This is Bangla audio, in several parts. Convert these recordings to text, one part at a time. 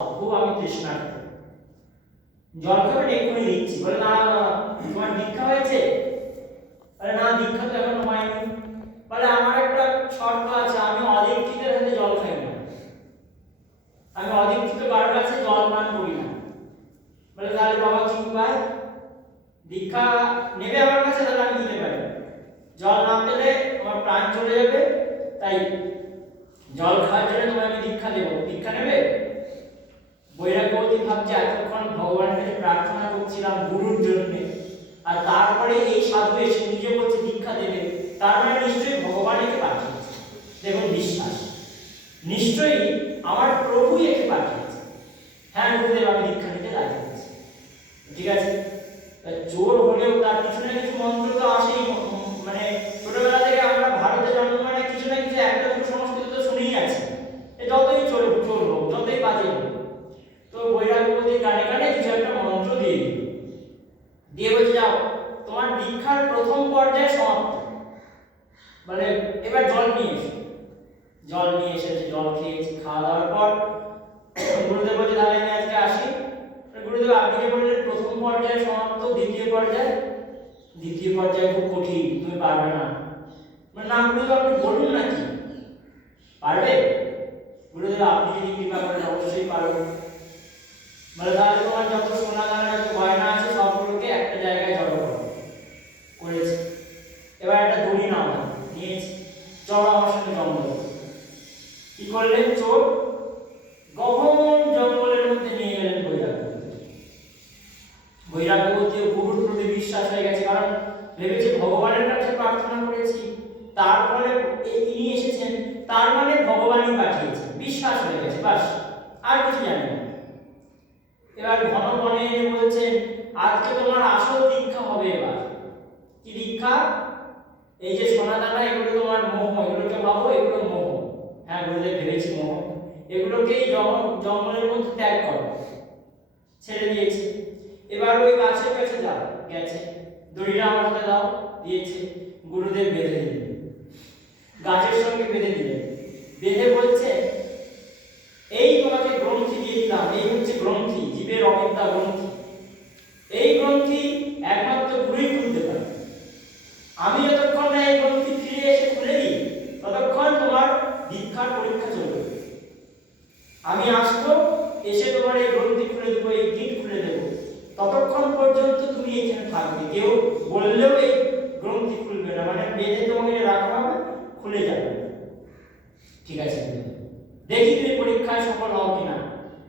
খুব আমি তৃষ্ণার্ত, জল খাবেন? এক্ষুনি দিচ্ছি। বলে না তোমার দীক্ষা হয়েছে? আরে না, দীক্ষা তো এখনো হয়নি। বলে আমার একটা শর্ত আছে, আমি অদীক্ষিতের হাতে জল খাই না, আমি অদীক্ষিত কারোর কাছে জল পান করি না। বলে তাহলে বাবা কি উপায়? দীক্ষা নেবে আমার কাছে, তাহলে আমি দিতে পারি, জল না পেলে আমার প্রাণ চলে যাবে, তাই জল খাওয়ার জন্য তোমাকে দীক্ষা দেবো, দীক্ষা নেবে? বৈরাগ্যবতী ভাবছে এতক্ষণ ভগবানের কাছে প্রার্থনা করছিলাম গুরুর জন্য, আর তারপরে এই সাধু এসে নিজে বলছে দীক্ষা দেবে, তার মানে নিশ্চয়ই ভগবান একে পাঠিয়েছে। দেখুন বিশ্বাস, নিশ্চয়ই আমার প্রভু একে পাঠিয়েছে। হ্যাঁ গুরুদেব, আমি দীক্ষা নিতে রাজি আছি। ঠিক আছে, জোর হলেও তার কিছু না কিছু মন্ত্র তো আসেই। মানে ছোটবেলা থেকে আমরা ভারতে জন্ম, মানে কিছু না কিছু একটা দুটো সংস্কৃত তো শুনেই আছে, যতই চোর হোক, যতই বাজে হোক। তো বৈরাগ্যবতীর কানে কানে কিছু একটা মন্ত্র দিয়ে বলছে যাও, তোমার দীক্ষার প্রথম পর্যায়ে সমাপ্ত। মানে এবার জল নিয়ে এসো। জল নিয়ে এসেছে, জল খেয়েছি, খাওয়া দাওয়ার পর গুরুদেব বলছে তাহলে আমি আজকে আসি। গুরুদেব আপনি যে বললেন প্রথম পর্যায়ে সমাপ্ত, দ্বিতীয় পর্যায়ে খুব কঠিন, তুমি পারবে না। মানে না গুরুদেব, আপনি বলুন না কি পারবে? গুরুদেব আপনি যদি কৃপা করেন অবশ্যই পারবো। মানে তাহলে তোমার যত সোনা দানা যত গয়না আছে সবগুলোকে একটা জায়গায় জড়ো করেছে। এবার একটা দড়ি নাও নিয়েছি, চড়া আমার সঙ্গে জঙ্গল। কি করলেন? চোর গহন জঙ্গলের মধ্যে নিয়ে গেলেন বৈরাগ্যবতী গুরুর প্রতি বিশ্বাস হয়ে গেছে, কারণ ভেবেছে ভগবানের কাছে প্রার্থনা করেছি, তারপরে ইনি এসেছেন, তার মানে ভগবানই পাঠিয়েছে, বিশ্বাস হয়ে গেছে, বাস আর কিছু জানি না। এবার ঘন বনে বলছেন আজকে তোমার আসল দীক্ষা হবে। এবার কি দীক্ষা? এই যে সোনা দানা এগুলো তোমার মোহ, এগুলোকে ভাবো এগুলো মোহ। হ্যাঁ গুরুদেব ভেবেছি মোহ, এগুলোকেই জঙ্গলের মধ্যে ত্যাগ করো। ছেড়ে দিয়েছে। এবার ওই গাছের কাছে যাও, গেছে, দড়িটা আমার হাতে দাও, দিয়েছে। গুরুদেব বেঁধে দিলেন, গাছের সঙ্গে বেঁধে দিলেন। বেঁধে বলছে এই তোমাকে গ্রন্থি দিয়ে দিলাম, এই হচ্ছে গ্রন্থি, জীবের অবিদ্যা গ্রন্থি। এই গ্রন্থি একমাত্র গুরুই খুলতে পারে। আমি যতক্ষণ না এই গ্রন্থি ফিরে এসে খুলে দিই ততক্ষণ তোমার দীক্ষার পরীক্ষা চলবে। আমি আসবো, এসে তোমার এই গ্রন্থি খুলে দেবো, এই গিট খুলে দেবো, ততক্ষণ পর্যন্ত তুমি এখানে থাকবে। কেউ বললেও এই গ্রন্থি খুলবে না, মানে বেঁধে তোমাকে রাখা হবে, খুলে যাবে। ঠিক আছে, দেখি তুমি পরীক্ষায় সফল হও কিনা।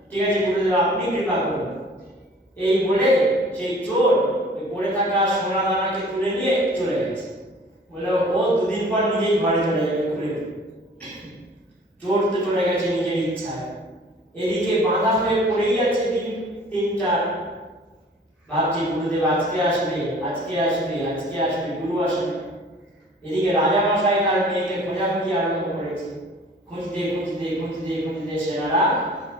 ঠিক আছে গুরুদেব, আপনি কৃপা করুন। এই বলে সেই চোর পড়ে থাকা সোনা দানাকে তুলে নিয়ে চলে গেছে। বলে ও দুদিন পর নিজেই ঘরে চলে যাবে খুলে। চোর তো চলে গেছে নিজের ইচ্ছায়, এদিকে বাঁধা হয়ে পড়েই আছে তিনটা। ভাবছি গুরুদেব আজকে আসবে, গুরু আসবে। এদিকে রাজা মশাই তার মেয়েকে খোঁজাখুঁজি আরম্ভ করেছে। খুঁজতে সেনারা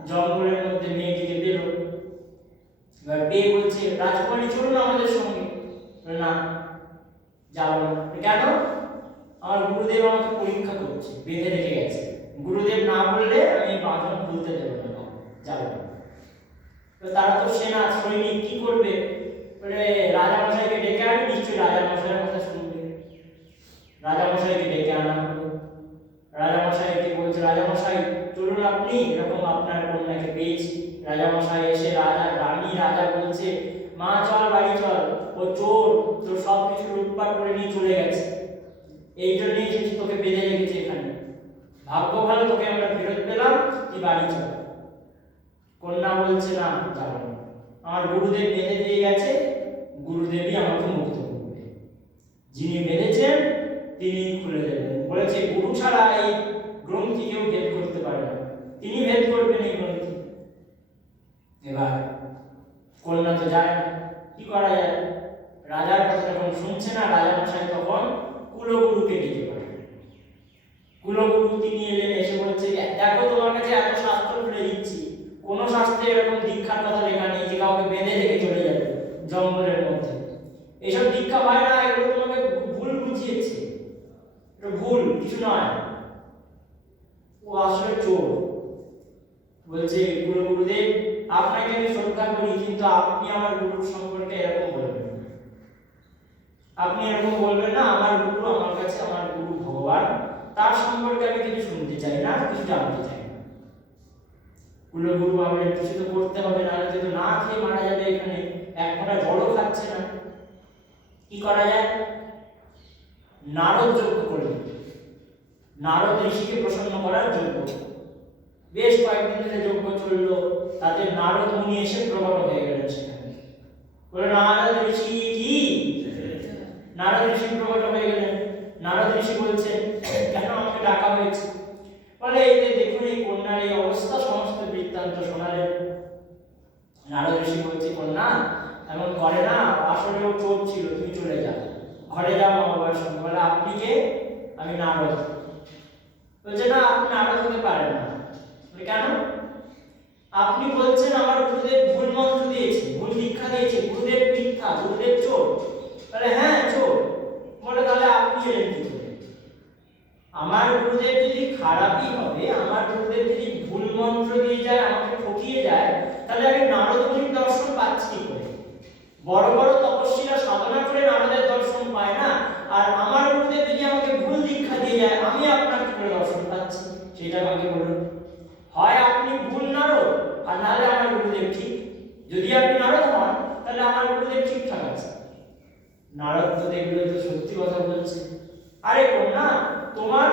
জঙ্গলের মধ্যে মেয়েটিকে পেল। এবার পেয়ে বলছে রাজকুমারী চলুন আমাদের সঙ্গে। না, যাবো না। কেন? আমার গুরুদেব আমাকে পরীক্ষা করছে, বেঁধে রেখে গেছে। গুরুদেব না বললে আমি বাঁধন খুলতে দেবো না, যাবো না। তারা তো সেনা সৈনিক, কি করবে? রাজামশাইকে ডেকে আনি, নিশ্চয়ই রাজামশাইয়ের কথা শুনবে। রাজামশাইকে ডেকে আনা হলো। রাজামশাইকে বলছে রাজামশাই চলুন আপনি, এরকম আপনার কন্যাকে পেয়েছি। রাজামশাই এসে রাজা বলছে মা চল বাড়ি চল, ও চোর, তোর সব কিছু লুটপাট করে নিয়ে চলে গেছে, এই জন্যই এসেছি, তোকে বেঁধে রেখেছে এখানে। ভাগ্য ভালো তোকে আমরা ফেরত পেলাম, তুই বাড়ি চল। কন্যা বলছে না, যাবো না, আমার গুরুদেব বেঁধে দিয়ে গেছে, গুরুদেবই আমাকে মুক্ত করবে, যিনি বেঁধেছেন তিনি খুলে দেবেন। বলেছে গুরু ছাড়া এই গ্রন্থি কেউ ভেদ করতে পারে না, তিনি ভেদ করবেন এই গ্রন্থি। এবার কন্যা তো যায় না, কি করা যায়? রাজার কথা যখন শুনছে না, রাজা মশাই তখন কুলগুরুকে ডেকে পাঠান। কুলগুরু তিনি এলেন, এসে বলছে দেখো তোমার কাছে এত শাস্ত্র খুলে দিচ্ছি, কোন শাস্ত্রে এরকম দীক্ষার কথা লেখা নেই যে কাউকে বেঁধে রেখে চলে যাবে জঙ্গলের মধ্যে। এইসব দীক্ষা হয় না, এগুলো তোমাকে ভুল বুঝিয়েছে, এটা ভুল, কিছু নয়। ও আসলে চোর, বলছে গুরুদেব আপনাকে আমি শ্রদ্ধা করি, কিন্তু আপনি আমার গুরুর সম্পর্কে এরকম বলবেন না। আপনি এরকম বলবেন না, আমার গুরু আমার কাছে, আমার গুরু ভগবান, তার সম্পর্কে আমি কিছু শুনতে চাই না, কিছু জানতে চাই না। গুরু ভাবলেন কিছু তো করতে হবে, না হলে তো না খেয়ে মারা যাবে এখানে, এক ফোঁটা জলও খাচ্ছে না। কি করা যায়? নারদ যজ্ঞ করলেন, নারদ ঋষিকে প্রসন্ন করার যজ্ঞ। বেশ কয়েকদিন ধরে যজ্ঞ চললো, তাতে নারদ মুনি এসে প্রকট হয়ে গেলেন সেখানে। বলে নারদ ঋষি কি? নারদ ঋষি প্রকট হয়ে গেলেন। নারদ ঋষি বলছেন কেন আমাকে ডাকা হয়েছে? বলে এই যে দেখুন এই কন্যার এই অবস্থা, সমস্ত বৃত্তান্ত শোনালেন। নারদ ঋষি বলছে কন্যা এমন করে না, আসলে ও চোর ছিল, তুমি চলে যাও, ঘরে যাও মা বাবার সঙ্গে। বলে আপনি কে? আমি নারদ। বলছে না আপনি নারদ হতে পারেন না। কেন? আপনি বলছেন আমার গুরুদেব ভুল মন্ত্র দিয়েছে, ভুল দীক্ষা দিয়েছে, গুরুদেব মিথ্যা, গুরুদেব চোর। বলে হ্যাঁ চোর। বলে তাহলে আপনি এলেন কি করে? আমার গুরুদেব যদি খারাপই হবে, আমার গুরুদেব যদি ভুল মন্ত্র দিয়ে যায়, আমাকে ঠকিয়ে যায়, তাহলে আমি নারদ মুনির দর্শন পাচ্ছি কি করে? বড় বড় তপস্বীরা সাধনা করে নারদের দর্শন পায় না, আর আমার গুরুদেব যদি আমাকে ভুল দীক্ষা দিয়ে যায়, আমি আপনার কি করে দর্শন পাচ্ছি? সেটা আমাকে বলুন। হয় আপনি ভুল নারদ, আর নাহলে আমার গুরুদেব ঠিক। যদি আপনি নারদ হন তাহলে আমার গুরুদেব ঠিকঠাক আছে। নারদ তো দেখলো তো সত্যি কথা বলছে। আরে কন্যা তোমার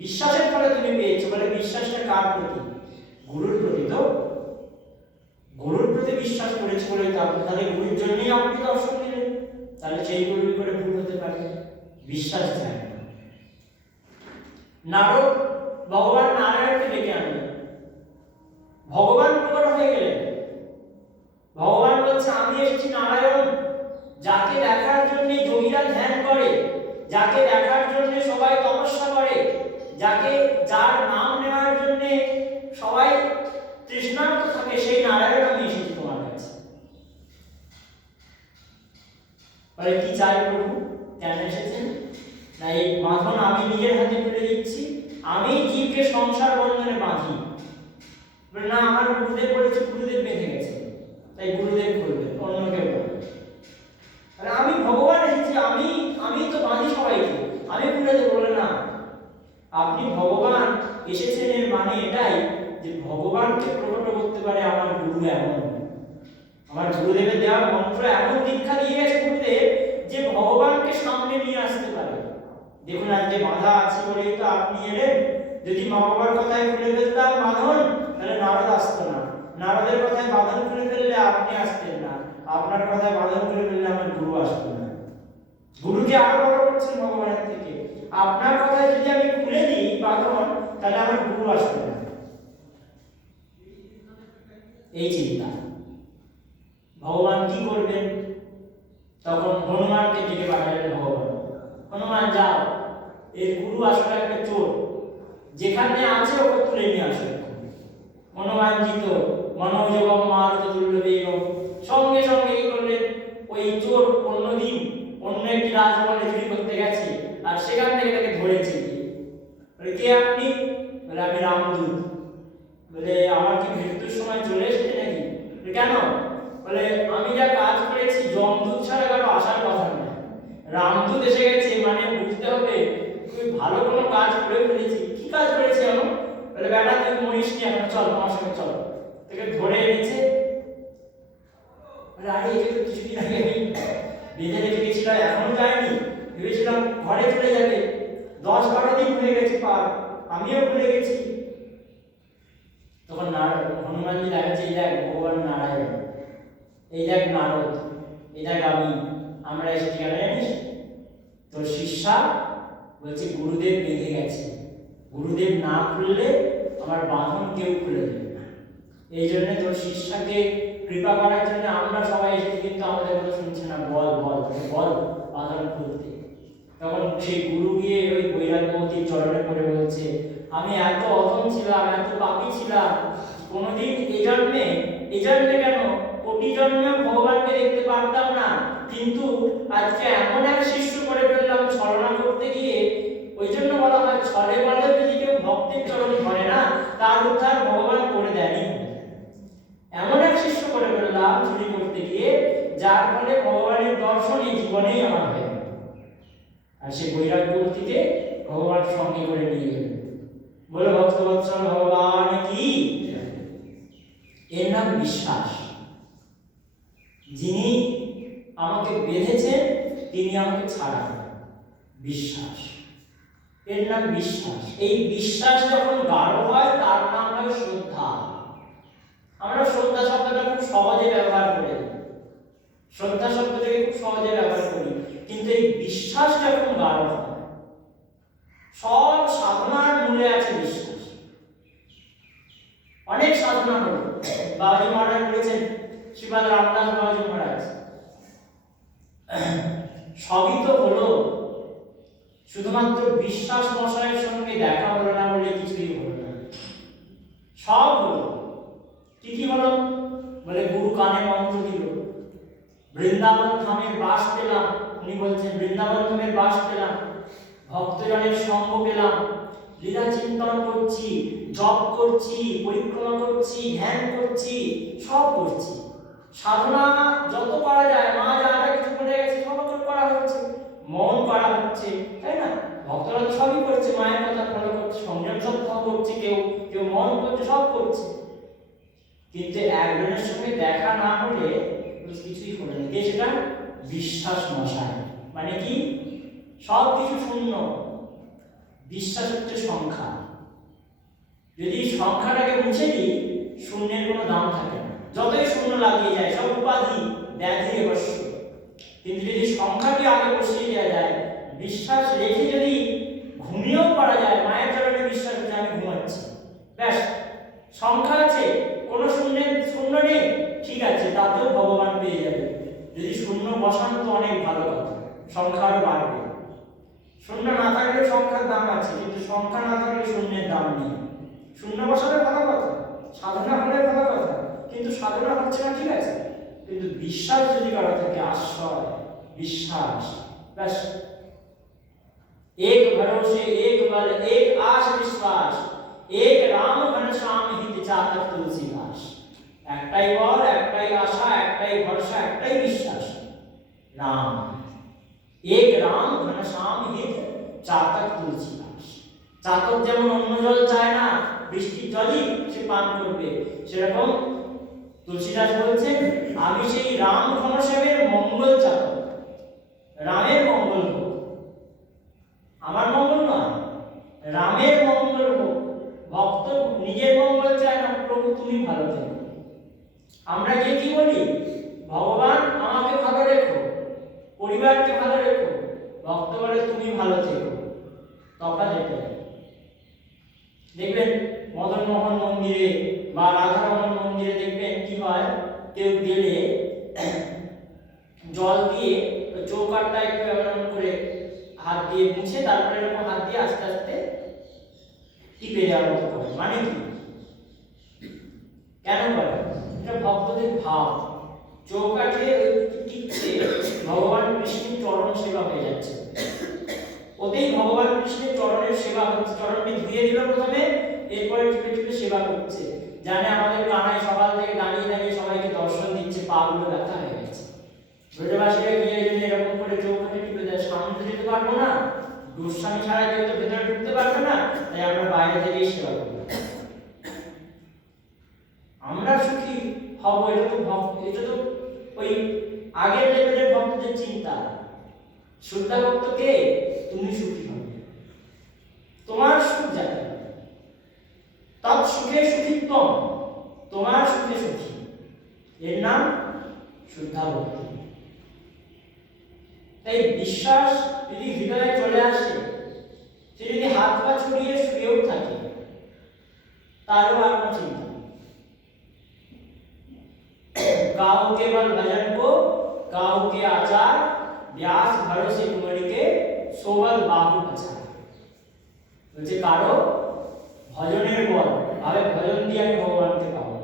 বিশ্বাসের ফলে তুমি পেয়েছো, বলে বিশ্বাসটা কার প্রতি? গুরুর প্রতি। তো গুরুর প্রতি বিশ্বাস করেছে বলে তাহলে গুরুর জন্যই আপনি দর্শন দিলেন, তাহলে সেই গুরুর করে ভুল হতে পারে? বিশ্বাস যায় না। নারদ ভগবান নারায়ণকে ডেকে আনলেন, ভগবান প্রকট হয়ে গেলেন। ভগবান বলছে আমি এসেছি নারায়ণ, যাকে দেখার জন্য যোগীরা ধ্যান করে, যাকে দেখার জন্য সবাই তপস্যা করে, যার নাম নেওয়ার জন্য সবাই তৃষ্ণার্ত থাকে, সেই নারায়ণ আমি এসেছি তোমার কাছে। বলে কি চাই প্রভু, কেন এসেছেন? না এই বাঁধন আমি নিজের হাতে তুলে দিচ্ছি, আমি জীবকে সংসার বন্ধনে বাঁধি। বলে না আমার গুরুদেব বলেছে, গুরুদেব বেঁধে গেছে, তাই গুরুদেব বলবেন, অন্য কেউ বলবে। আমি ভগবান এসেছি, আমি তো বাঁধি সবাইকে, আমি খুলে দেবো। বলে না আপনি ভগবান এসেছেন, এর মানে এটাই যে ভগবানকে প্রকট করতে পারে আমার গুরু এমন, আমার গুরুদেবের দেওয়া মন্ত্র এমন দীক্ষা দিয়ে গেছে গুরুদেব যে ভগবানকে সামনে নিয়ে আসতে পারে। দেখুন আজকে বাধা আছে বলেই তো আপনি এলেন। যদি মা বাবার কথায় খুলে ফেলতাম বাঁধন, তাহলে নারদ আসতো না। নারদের কথায় বাঁধন খুলে ফেললে আপনি আসতেন না, আপনার কথায় বাঁধন খুলে ফেললে আমার গুরু আসতো না। গুরুকে আরো বড় করছেন ভগবানের থেকে। আপনার কথায় যদি আমি খুলে দিই বাঁধন, তাহলে আমার গুরু আসবে না। এই চিন্তা। ভগবান কি করবেন? তখন হনুমানকে ডেকে পাঠালেন ভগবান। হনুমান যাও, এর গুরু আসলে একটা চোর, যেখানে আছে ওকে তুলে নিয়ে আসে। হনুমান জিত মনোযোগম মারুত দুর্লভেগম, সঙ্গে সঙ্গে কি করলেন? ওই চোর অন্যদিন অন্য একটি রাজবনে চুরি করতে গেছে, আর সেখান থেকে তাকে ধরেছে। বলে কে আপনি? বলে আমি রামদূত। বলে আমার কি মৃত্যুর সময় চলে এসেছে নাকি? কেন? বলে আমি যা কাজ করেছি যমদূত ছাড়া কারো আসার কথা নয়, রামদূত এসে গেছে, মানে বুঝতে হবে খুব ভালো কোনো কাজ করে ফেলেছি। কি কাজ করেছি এমন? বলে বেটা তুই মরিস নি এখন, চল আমার সঙ্গে চল। তাকে ধরে এনেছে। বলে আরে একে তো কিছুদিন আগে আমি বেঁধে রেখে গেছিলাম, এখনো যায়নি, ভেবেছিলাম ঘরে চলে যাবে, 10-12 দিন হয়ে গেছে পার, আমিও ভুলে গেছি। তখন হনুমানজি দেখাচ্ছে এই দেখ ভগবান নারায়ণ, এই দেখ নারদ, এই দেখ আমরা এসেছি কেন জানিস? তোর শিষ্যা বলছে গুরুদেব বেঁধে গেছে, গুরুদেব না খুললে আমার বাঁধন কেউ খুলে দেবে না, এই জন্য তোর শিষ্যাকে কৃপা করার জন্য আমরা সবাই এসেছি, কিন্তু আমাদের কথা শুনছে না, বল বল বল বাঁধন খুলতে। তখন সেই গুরু গিয়ে ওই বৈরাগ্যবতীর চরণে পড়ে বলছে আমি এত অধম ছিলাম, এত পাপী ছিলাম, কোনোদিন এই জন্মে কেন কোটি জন্মে ভগবানকে দেখতে পারতাম না, কিন্তু আজকে এমন এক শিষ্য করে ফেললাম ছলনা করতে গিয়ে, ওই জন্য বলা হয় ছলে বলে যদি কেউ ভক্তের চরণ ধরে না তার উদ্ধার ভগবান করে দেয়নি। এমন এক শিষ্য করে ফেললাম চুরি করতে গিয়ে যার ফলে ভগবানের দর্শন এই জীবনেই আমার হয়ে গেল। আর সে বৈরাগ্যবতীকে ভগবান সঙ্গে করে নিয়ে গেল। বলে ভক্তবৎসল ভগবান কি, এর নাম বিশ্বাস। যিনি আমাকে বেঁধেছেন তিনি আমাকে ছাড়ান, বিশ্বাস, এর নাম বিশ্বাস। এই বিশ্বাস যখন গাঢ় হয় তার নাম হয় শ্রদ্ধা। আমরা শ্রদ্ধা শব্দটা খুব সহজে ব্যবহার করি, শ্রদ্ধা শব্দটাকে খুব সহজে ব্যবহার করি, কিন্তু এই বিশ্বাস যখন গাঢ় হয়, সব সাধনার মূলে আছে বিশ্বাস। অনেক সাধনা হলো, বাবাজি মহারাজ বলেছেন, শ্রীপাদ রামদাস বাবাজি মহারাজ, সবই তো হলো, শুধুমাত্র বিশ্বাস মশাইয়ের সঙ্গে দেখা হলো না বলে কিছুই হলো না। সব হলো। কি কি হলো? বলে গুরু কানে মন্ত্র দিল, বৃন্দাবন ধামের বাস পেলাম। উনি বলছেন বৃন্দাবন ধামের বাস পেলাম, ভক্তজনের সঙ্গ পেলাম, লীলা চিন্তন করছি, জপ করছি, পরিক্রমা করছি, ধ্যান করছি, সব করছি। সাধনা যত করা যায়, মা যা যা কিছু বলে গেছে সব করা হচ্ছে, মন করা হচ্ছে, তাই না? ভক্তরা তো সবই করছে, মায়ের কথা ফলো করছে, সংযম সত্য করছে, কেউ কেউ মন করছে, সব করছে। কিন্তু একজনের সঙ্গে দেখা না হলে কিছুই হলো না। কে সেটা? বিশ্বাস মশাই। মানে কি? সব কিছু শূন্য, বিশ্বাস হচ্ছে সংখ্যা। যদি সংখ্যাটাকে মুছে দিই, শূন্যের কোনো দাম থাকে না। যতই শূন্য লাগিয়ে যায়, সব উপাধি ব্যাধি অবশ্য, কিন্তু যদি সংখ্যাকে আগে বসিয়ে দেওয়া যায়, বিশ্বাস রেখে যদি ঘুমিয়েও পড়া যায়, মায়ের চরণে বিশ্বাস হচ্ছে আমি ঘুমাচ্ছি, ব্যাস, সংখ্যা আছে, কোনো শূন্য নেই, ঠিক আছে, তাতেও ভগবান পেয়ে যাবে। যদি শূন্য বসান তো অনেক ভালো কথা, সংখ্যা আরো বাড়বে। শূন্য না থাকলে সংখ্যার দাম আছে, কিন্তু সংখ্যা না থাকলে শূন্যের দাম নেই। শূন্য বসালে ভালো কথা, সাধনা হলে ভালো কথা, কিন্তু সাধনা হচ্ছে না, ঠিক আছে, কিন্তু বিশ্বাস যদি কারো থাকে, আশ্রয়, বিশ্বাস, ব্যাস। एक भरोसे एक बल एक आश विश्वास एक राम घनश्याम हित चातक तुलसीदास। একটাই বল, একটাই আশা, একটাই ভরসা, একটাই বিশ্বাস, রাম। এক রাম ঘনশ্যাম হিত চাতক তুলসীদাস। চাতক যেমন অন্য জল চায় না, বৃষ্টির জলই সে পান করবে, সেরকম তুলসীদাস বলছেন আমি সেই রাম ঘনশ্যামের মঙ্গল চাতক, রামের মঙ্গল হোক, আমার মঙ্গল নয়, রামের মঙ্গল হোক। ভক্ত নিজের মঙ্গল চায় না, প্রভু তুমি ভালো থেকো। আমরা যে কি বলি, ভগবান আমাকে ভালো রেখো, পরিবারকে ভালো রেখো, ভক্ত বলে তুমি ভালো থেকো। তফাৎ এটাই। দেখবেন মদন মোহন মন্দিরে বা রাধারমন মন্দিরে দেখবেন কি হয়, কেউ গেলে জল দিয়ে চৌকাঠটা একটু এমন করে হাত দিয়ে মুছে, তারপরে এরকম হাত দিয়ে আস্তে আস্তে টিপে দেওয়ার মতো করে। মানে কি? কেন করে? এটা ভক্তদের ভাব। চৌকাঠে টিপছে, ভগবান কৃষ্ণের চরণ সেবা হয়ে যাচ্ছে, ওতেই ভগবান কৃষ্ণের চরণের সেবা হচ্ছে। চরণটি ধুয়ে দিল প্রথমে, এরপরে টিপে টিপে সেবা করছে। জানে আমাদের কানাই সকাল থেকে দাঁড়িয়ে দাঁড়িয়ে সবাইকে দর্শন দিচ্ছে, পা গুলো ব্যথা হয়ে গেছে। ব্রজবাসীরা গিয়ে যদি এরকম করে চৌকাঠে টিপে দেয়, সামনে তো যেতে পারবো না, গোস্বামী ছাড়া কেউ তো ভেতরে ঢুকতে পারবে না, তাই আমরা বাইরে থেকেই সেবা করি। আমরা সুখী হব, এটা তো ওই আগের লেভেলের ভক্তদের চিন্তা। শ্রদ্ধা ভক্তকে তুমি সুখী হবে, তোমার সুখ যাতে তৎ সুখে সুখীত্বম, তোমার সুখে সুখী, এর নাম শ্রদ্ধা ভক্তি। তাই বিশ্বাস যদি হৃদয়ে চলে আসে, সে যদি হাত পা ছড়িয়ে শুয়েও থাকে, তারও আর কোনো চিন্তা। गाओ केवल भजन को गाओ के आचार, व्यास भरोसे कुमारी के सोबल बाहु पछाड़। বলছে কারো ভজনের বল, ভাবে ভজন দিয়ে আমি ভগবানকে পাবো।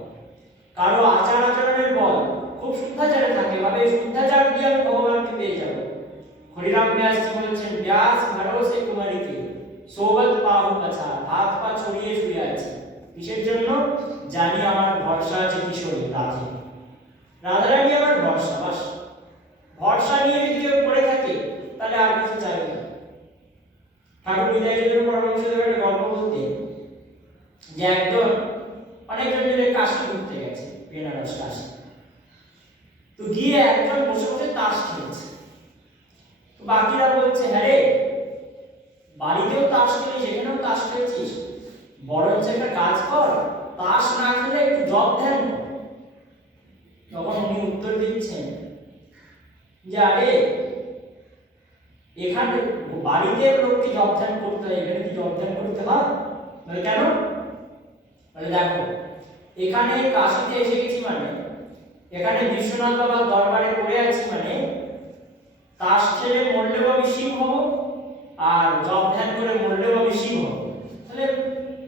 কারো আচার আচরণের বল, খুব শুদ্ধাচারে থাকে, ভাবে শুদ্ধাচার দিয়ে আমি ভগবানকে পেয়ে যাবো। হরিরাম ব্যাসজি বলছেন ব্যাস ভরসে কুমারীকে, সোবত পাহু কাছা, হাত পা ছড়িয়ে শুয়ে আছে। কিসের জন্য? জানি আমার ভরসা আছে কিশোরী রাধে। রাধারানী আমার ভরসা, বাস। ভরসা নিয়ে যদি কেউ পড়ে থাকে তাহলে আর কিছু চাইবে না। ঠাকুর বিদ্যাসাগর পরমহংসদেব একটা গল্প বলতেন যে একজন অনেকজন মিলে কাশী ঘুরতে গেছে, বেনারস কাশী। তো গিয়ে একজন বসে বসে তাস খেলছে। তো বাকিরা বলছে, হ্যাঁ রে, বাড়িতেও তাস খেলিস, সেখানেও তাস খেলছিস, বরঞ্চ একটা কাজ কর, তাস না খেলে একটু জপ ধ্যান কর। তখন উনি উত্তর দিচ্ছেন যে আরে, এখানে বাড়িতে লোককে জপ ধ্যান করতে হয়, এখানে কি জপ ধ্যান করতে হয়? বলে কেন? বলে দেখো, এখানে কাশীতে এসে গেছি মানে, এখানে বিশ্বনাথ বাবার দরবারে পড়ে আছি মানে, তাস খেলে মরলেও আমি শিব হব, আর জপ ধ্যান করে মরলেও আমি শিব হব। তাহলে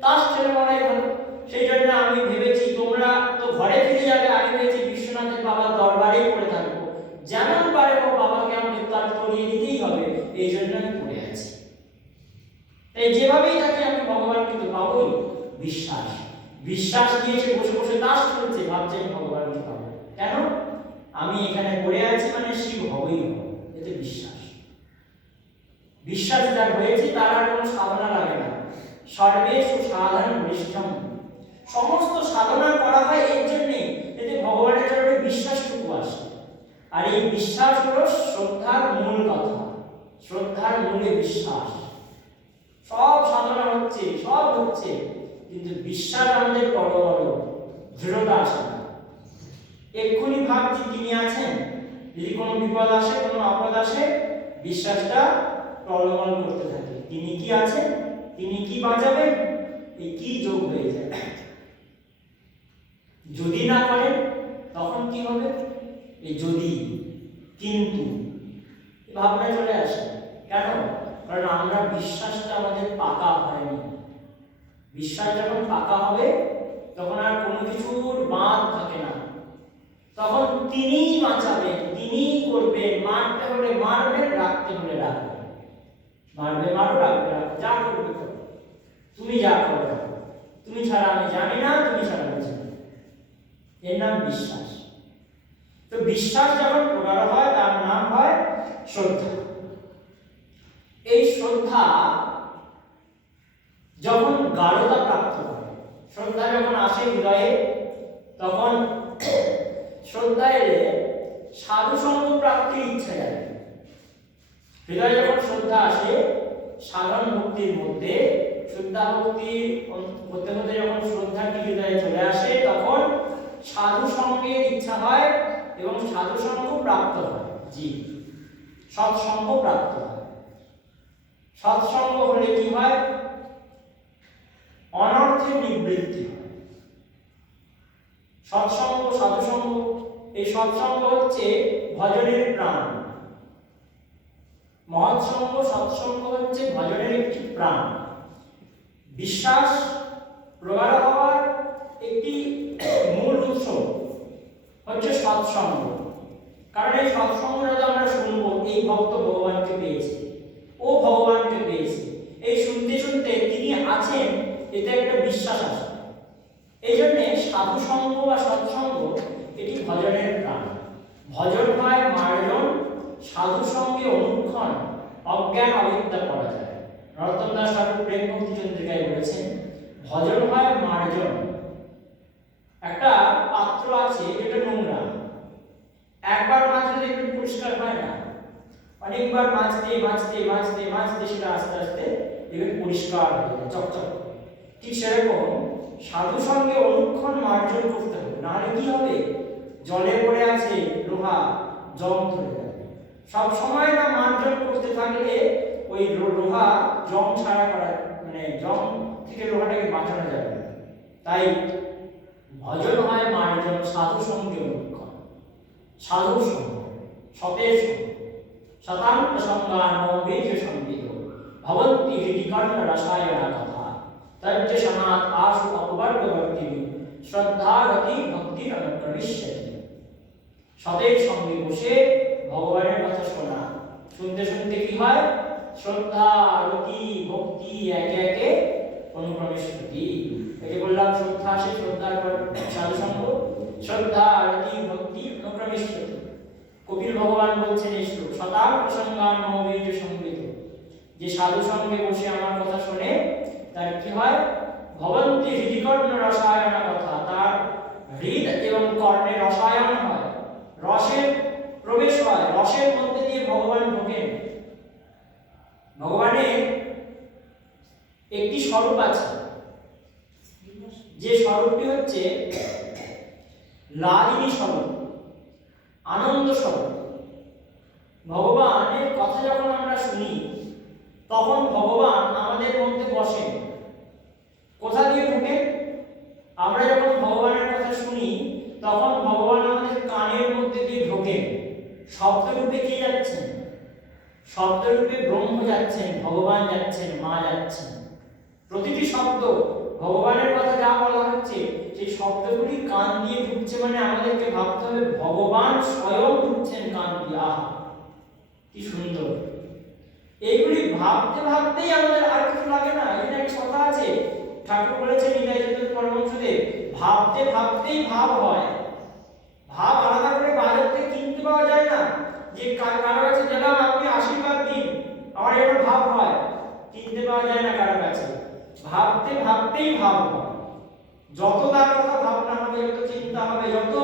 তাস খেলে মরাই ভালো। সেই জন্য আমি ভেবেছি তোমরা তো ঘরে ফিরে যাবে, আমি ভেবেছি বিশ্বনাথের বাবার দরবারেই পড়ে থাকবো, যেমন পারে ও বাবাকে আমাকে তার করিয়ে দিতেই হবে, এই জন্য আমি পড়ে আছি। তাই যেভাবেই থাকি আমি ভগবানকে তো পাবোই। বিশ্বাস, বিশ্বাস দিয়েছে বসে বসে তাস খেলছে, ভাবছে আমি ভগবানকে পাবো। কেন? আমি এখানে পড়ে আছি মানে শিব হবই হব, এতে বিশ্বাস। বিশ্বাস যার হয়েছে তার আর কোনো সাধনা লাগে না। সর্বেষু সাধন বৈষ্ণব, সমস্ত সাধনা করা হয় এর জন্যে, এতে ভগবানের চরণে বিশ্বাসটুকু আসে। আর এই বিশ্বাস হলো শ্রদ্ধার মূল কথা। শ্রদ্ধার মূলে বিশ্বাস। সব সাধনা হচ্ছে, সব হচ্ছে, কিন্তু বিশ্বাস আমাদের বড় দৃঢ়তা আসে না। এক্ষুনি ভাবছি তিনি আছেন, যদি কোনো বিপদ আসে, কোনো আপদ আসে, বিশ্বাসটা টলমল করতে থাকে, তিনি কি আছেন, তিনি কি বাঁচাবেন, এই কি যোগ হয়ে যায়। যদি না করেন তখন কি হবে? এই যদি, কিন্তু ভাবনা চলে আসে। কেন? কারণ আমরা বিশ্বাসটা আমাদের পাকা হয়নি। বিশ্বাস যখন পাকা হবে তখন আর কোনো কিছুর বাঁধ থাকে না, তখন তিনিই বাঁচাবেন, তিনিই করবেন, মারতে হলে মারবেন, রাখতে হলে রাখবেন। মারবে মারো, রাখবে রাখো, যা করবে করো, তুমি যা করবে, তুমি ছাড়া আমি জানি না, তুমি ছাড়া আমি জানি না। এর নাম বিশ্বাস। তো বিশ্বাস যখন প্রগাঢ় হয় তার নাম হয় শ্রদ্ধা। এই শ্রদ্ধা যখন গাঢ়তা প্রাপ্ত হয়, শ্রদ্ধা যখন আসে হৃদয়ে, তখন শ্রদ্ধা এলে সাধু সঙ্গ প্রাপ্তির ইচ্ছা জাগে। হৃদয়ে যখন শ্রদ্ধা আসে, সাধন ভক্তির মধ্যে শ্রদ্ধা ভক্তি হতে হতে যখন শ্রদ্ধাটি হৃদয়ে চলে আসে, তখন সাধু সঙ্গের ইচ্ছা হয় এবং সাধু সঙ্গ প্রাপ্ত হয়। জি, সৎসঙ্গ প্রাপ্ত হয়। সৎসঙ্গ হলে কি হয়? অনর্থের নিবৃত্তি হয়। সৎসঙ্গ, সাধুসঙ্গ, এই সৎসঙ্গ হচ্ছে ভজনের প্রাণ। মহৎসঙ্গ, সৎসঙ্গ হচ্ছে ভজনের একটি প্রাণ। বিশ্বাস প্রগাঢ় হওয়ার একটি মূল উৎস হচ্ছে সৎসঙ্গ। কারণ এই সৎসঙ্গ যদি আমরা শুনবো, এই ভক্ত ভগবানকে পেয়েছে, ও ভগবানকে পেয়েছে, এই শুনতে শুনতে তিনি আছেন, এতে একটা বিশ্বাস আসে। এই জন্যে সাধুসঙ্গ বা সৎসঙ্গ এটি ভজনের প্রাণ। ভজন হয় মার্জন, সাধুসঙ্গে অনুক্ষণ, অজ্ঞান অবিদ্যা করা যায়। নরোত্তম দাস ঠাকুর প্রেম ভক্তি চন্দ্রিকায় বলেছেন, ভজন হয় মার্জন। একটা পাত্র আছে যেটা নোংরা, একবার মাজলে দেখবেন পরিষ্কার হয় না, অনেকবার মাজতে মাজতে মাজতে মাজতে সেটা আস্তে আস্তে দেখবেন পরিষ্কার হয়ে যায়, চকচক। ঠিক সেরকম সাধু সঙ্গে অনুক্ষণ মার্জন করতে হবে, নাহলে কি হবে? জলে পড়ে আছে লোহা, জং ধরে যাবে। সব সময় না মার্জন করতে থাকলে ওই লোহা জং ছাড়া করা, মানে জং থেকে লোহাটাকে বাঁচানো যাবে না। তাই ভজন হয় মার্জন, সাধু সঙ্গে অনুক্ষণ। সাধু সঙ্গ, সতের সঙ্গ, শতান্ত সঙ্গান বীর্য সংবিদ ভবন্তি হৃদিকর্ণ রসায়না কথা তজ্জ সমাত আশু অপবর্গ ভক্তি শ্রদ্ধাগতি ভক্তির অনুপ্রবিশ্যতি। সতের সঙ্গে বসে ভগবানের কথা শোনা, শুনতে শুনতে কি হয়? শ্রদ্ধা, রতি, ভক্তি একে একে অনুক্রমে স্তুতি। এই যে বললাম শ্রদ্ধা আসে, শ্রদ্ধার পর সাধু সঙ্গ, শ্রদ্ধা, রতি, ভক্তি অনুক্রমে স্তুতি। কপিল ভগবান বলছেন এই শ্লোক, শতাং প্রসঙ্গান মহাবীর্য সংবৃত, যে সাধু সঙ্গে বসে আমার কথা শোনে তার কি হয়, ভবন্তি হৃদিকর্ণ রসায়ন কথা, তার হৃদ এবং কর্ণে রসায়ন হয়, রসের প্রবেশ হয়, রসের মধ্যে দিয়ে ভগবান ঢোকেন। ভগবানের একটি স্বরূপ আছে, যে স্বরূপটি হচ্ছে লালিনী স্বরূপ, আনন্দ স্বরূপ। ভগবানের কথা যখন আমরা শুনি তখন ভগবান আমাদের মধ্যে বসেন। কোথা দিয়ে ঢোকেন? আমরা যখন ভগবানের কথা শুনি তখন ভগবান আমাদের কানের মধ্যে দিয়ে ঢোকেন। শব্দরূপে কে যাচ্ছেন? শব্দরূপে ব্রহ্ম যাচ্ছেন, ভগবান যাচ্ছেন, মা যাচ্ছেন। প্রতিটি শব্দ ভগবানের কথা যা বলা হচ্ছে সেই শব্দগুলি কান দিয়ে ঢুকছে, মানে আমাদেরকে ভাবতে হবে ভগবান স্বয়ং ঢুকছেন কান দিয়ে। আহা কি সুন্দর! এইগুলি ভাবতে ভাবতেই আমাদের আর কিছু লাগে না। এটা একটা কথা আছে, ঠাকুর বলেছেন নিতাই চৈতন্য পরমহংসদেব, ভাবতে ভাবতেই ভাব হয়। ভাব আলাদা করে বাজার থেকে কিনতে পাওয়া যায় না, যে কারো কাছে গেলাম আপনি আশীর্বাদ দিন, আমার এবার ভাব হয়, কিনতে পাওয়া যায় না কারো কাছে। ভাবতে ভাবতেই ভাব হয়। যত তার কথা ভাবনা হবে, যত চিন্তা হবে, যত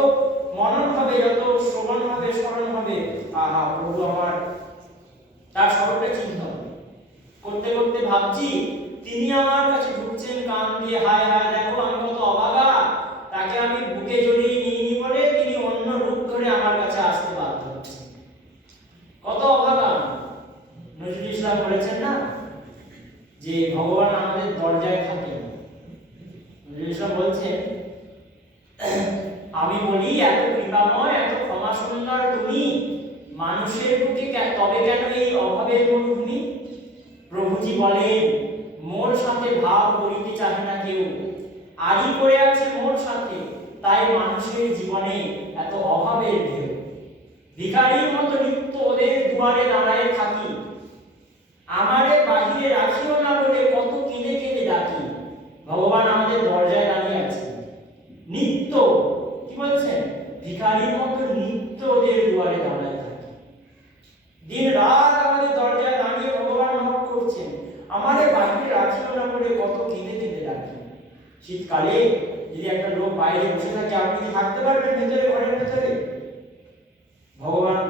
মনন হবে, যত শ্রবণ হবে, স্মরণ হবে, আহা প্রভু আমার, তার স্বরূপে চিন্তা হবে। করতে করতে ভাবছি তিনি আমার কাছে ঢুকছেন কান দিয়ে। হায় হায়, দেখো আমি কত অভাগা, তাকে আমি বুকে জড়িয়ে নিইনি বলে তিনি অন্য রূপ ধরে আমার কাছে আসতে বাধ্য হচ্ছেন। কত অভাগা! নজরুল ইসলাম বলেছেন না যে ভগবান আমাদের দরজায় থাকেন। নজরুল ইসলাম বলছেন, আমি বলি এত কৃপাময়, এত ক্ষমা সুন্দর তুমি, মানুষের বুকে তবে কেন এই অভাবের মরুভূমি? প্রভুজি বলেন, মোর সাথে ভাব করিতে চাহে না কেউ, আড়ি করে আছে মোর সাথে, তাই মানুষের জীবনে এত অভাবের ঢেউ। ভিখারির মতো নিত্য ওদের দুয়ারে দাঁড়ায় থাকি, আমারে বাহিরে রাখিও না বলে কত কেঁদে কেঁদে ডাকি। ভগবান আমাদের দরজায় দাঁড়িয়ে আছে নিত্য। কি বলছেন? ভিখারির মতো নিত্য ওদের দুয়ারে দাঁড়ায় থাকি, দিন রাত আমাদের দরজায় দাঁড়িয়ে ভগবান নক করছেন, আমারে বাহিরে রাখিও না বলে কত কেঁদে কেঁদে ডাকি। শীতকালে যদি একটা লোক বাইরে বসে থাকে, আপনি কি থাকতে পারবেন ভেতরে, ঘরের ভেতরে? ভগবান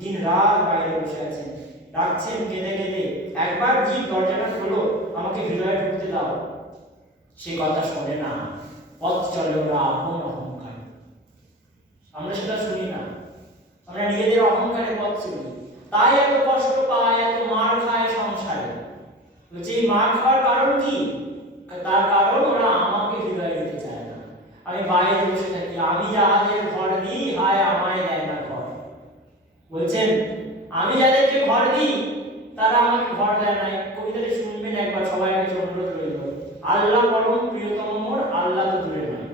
দিন রাত বাইরে বসে আছেন, ডাকছেন কেঁদে কেঁদে, একবার জি দরজাটা খোলো, আমাকে হৃদয়ে ঢুকতে দাও। সে কথা শোনে না, পথ চলে ওরা আপন অহংকার। আমরা সেটা শুনি না, আমরা নিজেদের অহংকারে পথ চলি, তাই এত কষ্ট পায়, এত মার খায় সংসারে। বলছে এই মার খাওয়ার কারণ কি? তার কারণ ওরা আমাকে হৃদয়ে দিতে চায় না। আমি বাইরে বসে থাকি, আমি যাদের ঘর দিই, হায় আমায় দেয় না ঘর। বলছেন আমি যাদেরকে ঘর দিই তারা আমাকে ঘর দেয় না। কবিতাটি শুনবেন একবার, সবাই কাছে অনুরোধ রইল। আল্লাহ পরম প্রিয়তম মোর, আল্লাহ তো দূরে নয়,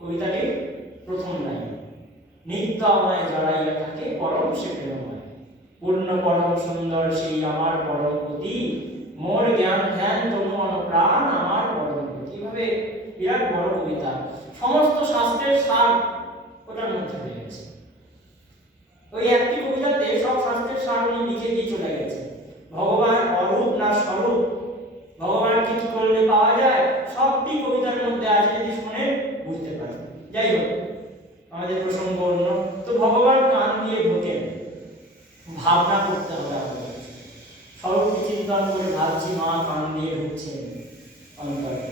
কবিতাটির প্রথম লাইন। নিত্য আমায় জড়াইয়া থাকে পরম সে প্রেমময়, পূর্ণ পরম সুন্দর সেই আমার পরম গতি, মোর জ্ঞান ধ্যান তনু মন প্রাণ আমার পরম গতি। এভাবে বিরাট বড় কবিতা, সমস্ত শাস্ত্রের সার ওটার মধ্যে হয়ে গেছে। ওই একটি কবিতাতে সব শাস্ত্রের সার উনি লিখে দিয়ে চলে গেছে। ভগবান অরূপ না স্বরূপ, ভগবানকে কি করলে পাওয়া যায়, সবটি কবিতার মধ্যে আছে, যদি শোনেন বুঝতে পারেন। যাই হোক, আমাদের প্রসঙ্গ অন্য। তো ভগবান কান দিয়ে ঢোকেন, ভাবনা করতে হবে আমাদের। স্বরূপকে চিন্তন করে ভাবছি মা কান দিয়ে ঢুকছেন অন্তরে,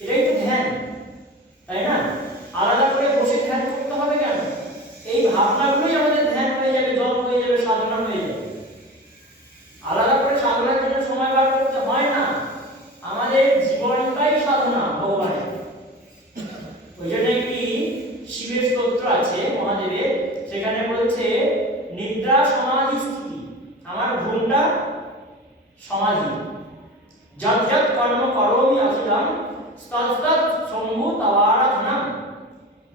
এটাই তো ধ্যান, তাই না? আলাদা করে বসে ধ্যান করতে হবে কেন? এই ভাবনাগুলোই আমাদের ধ্যান হয়ে যাবে, জপ হয়ে যাবে, সাধনা হয়ে যাবে। আলাদা করে সাধনার জন্য সময় বার করতে হয় না, আমাদের জীবনটাই সাধনা ভগবানের। ওই জন্য একটি শিবের স্তোত্র আছে মহাদেবের, সেখানে বলছে নিদ্রা সমাধি স্থিতি, আমার ঘুমটা সমাধি, যৎ যৎ কর্ম করোমি অচিলাম তৎতৎ শম্ভু তবারাধনা,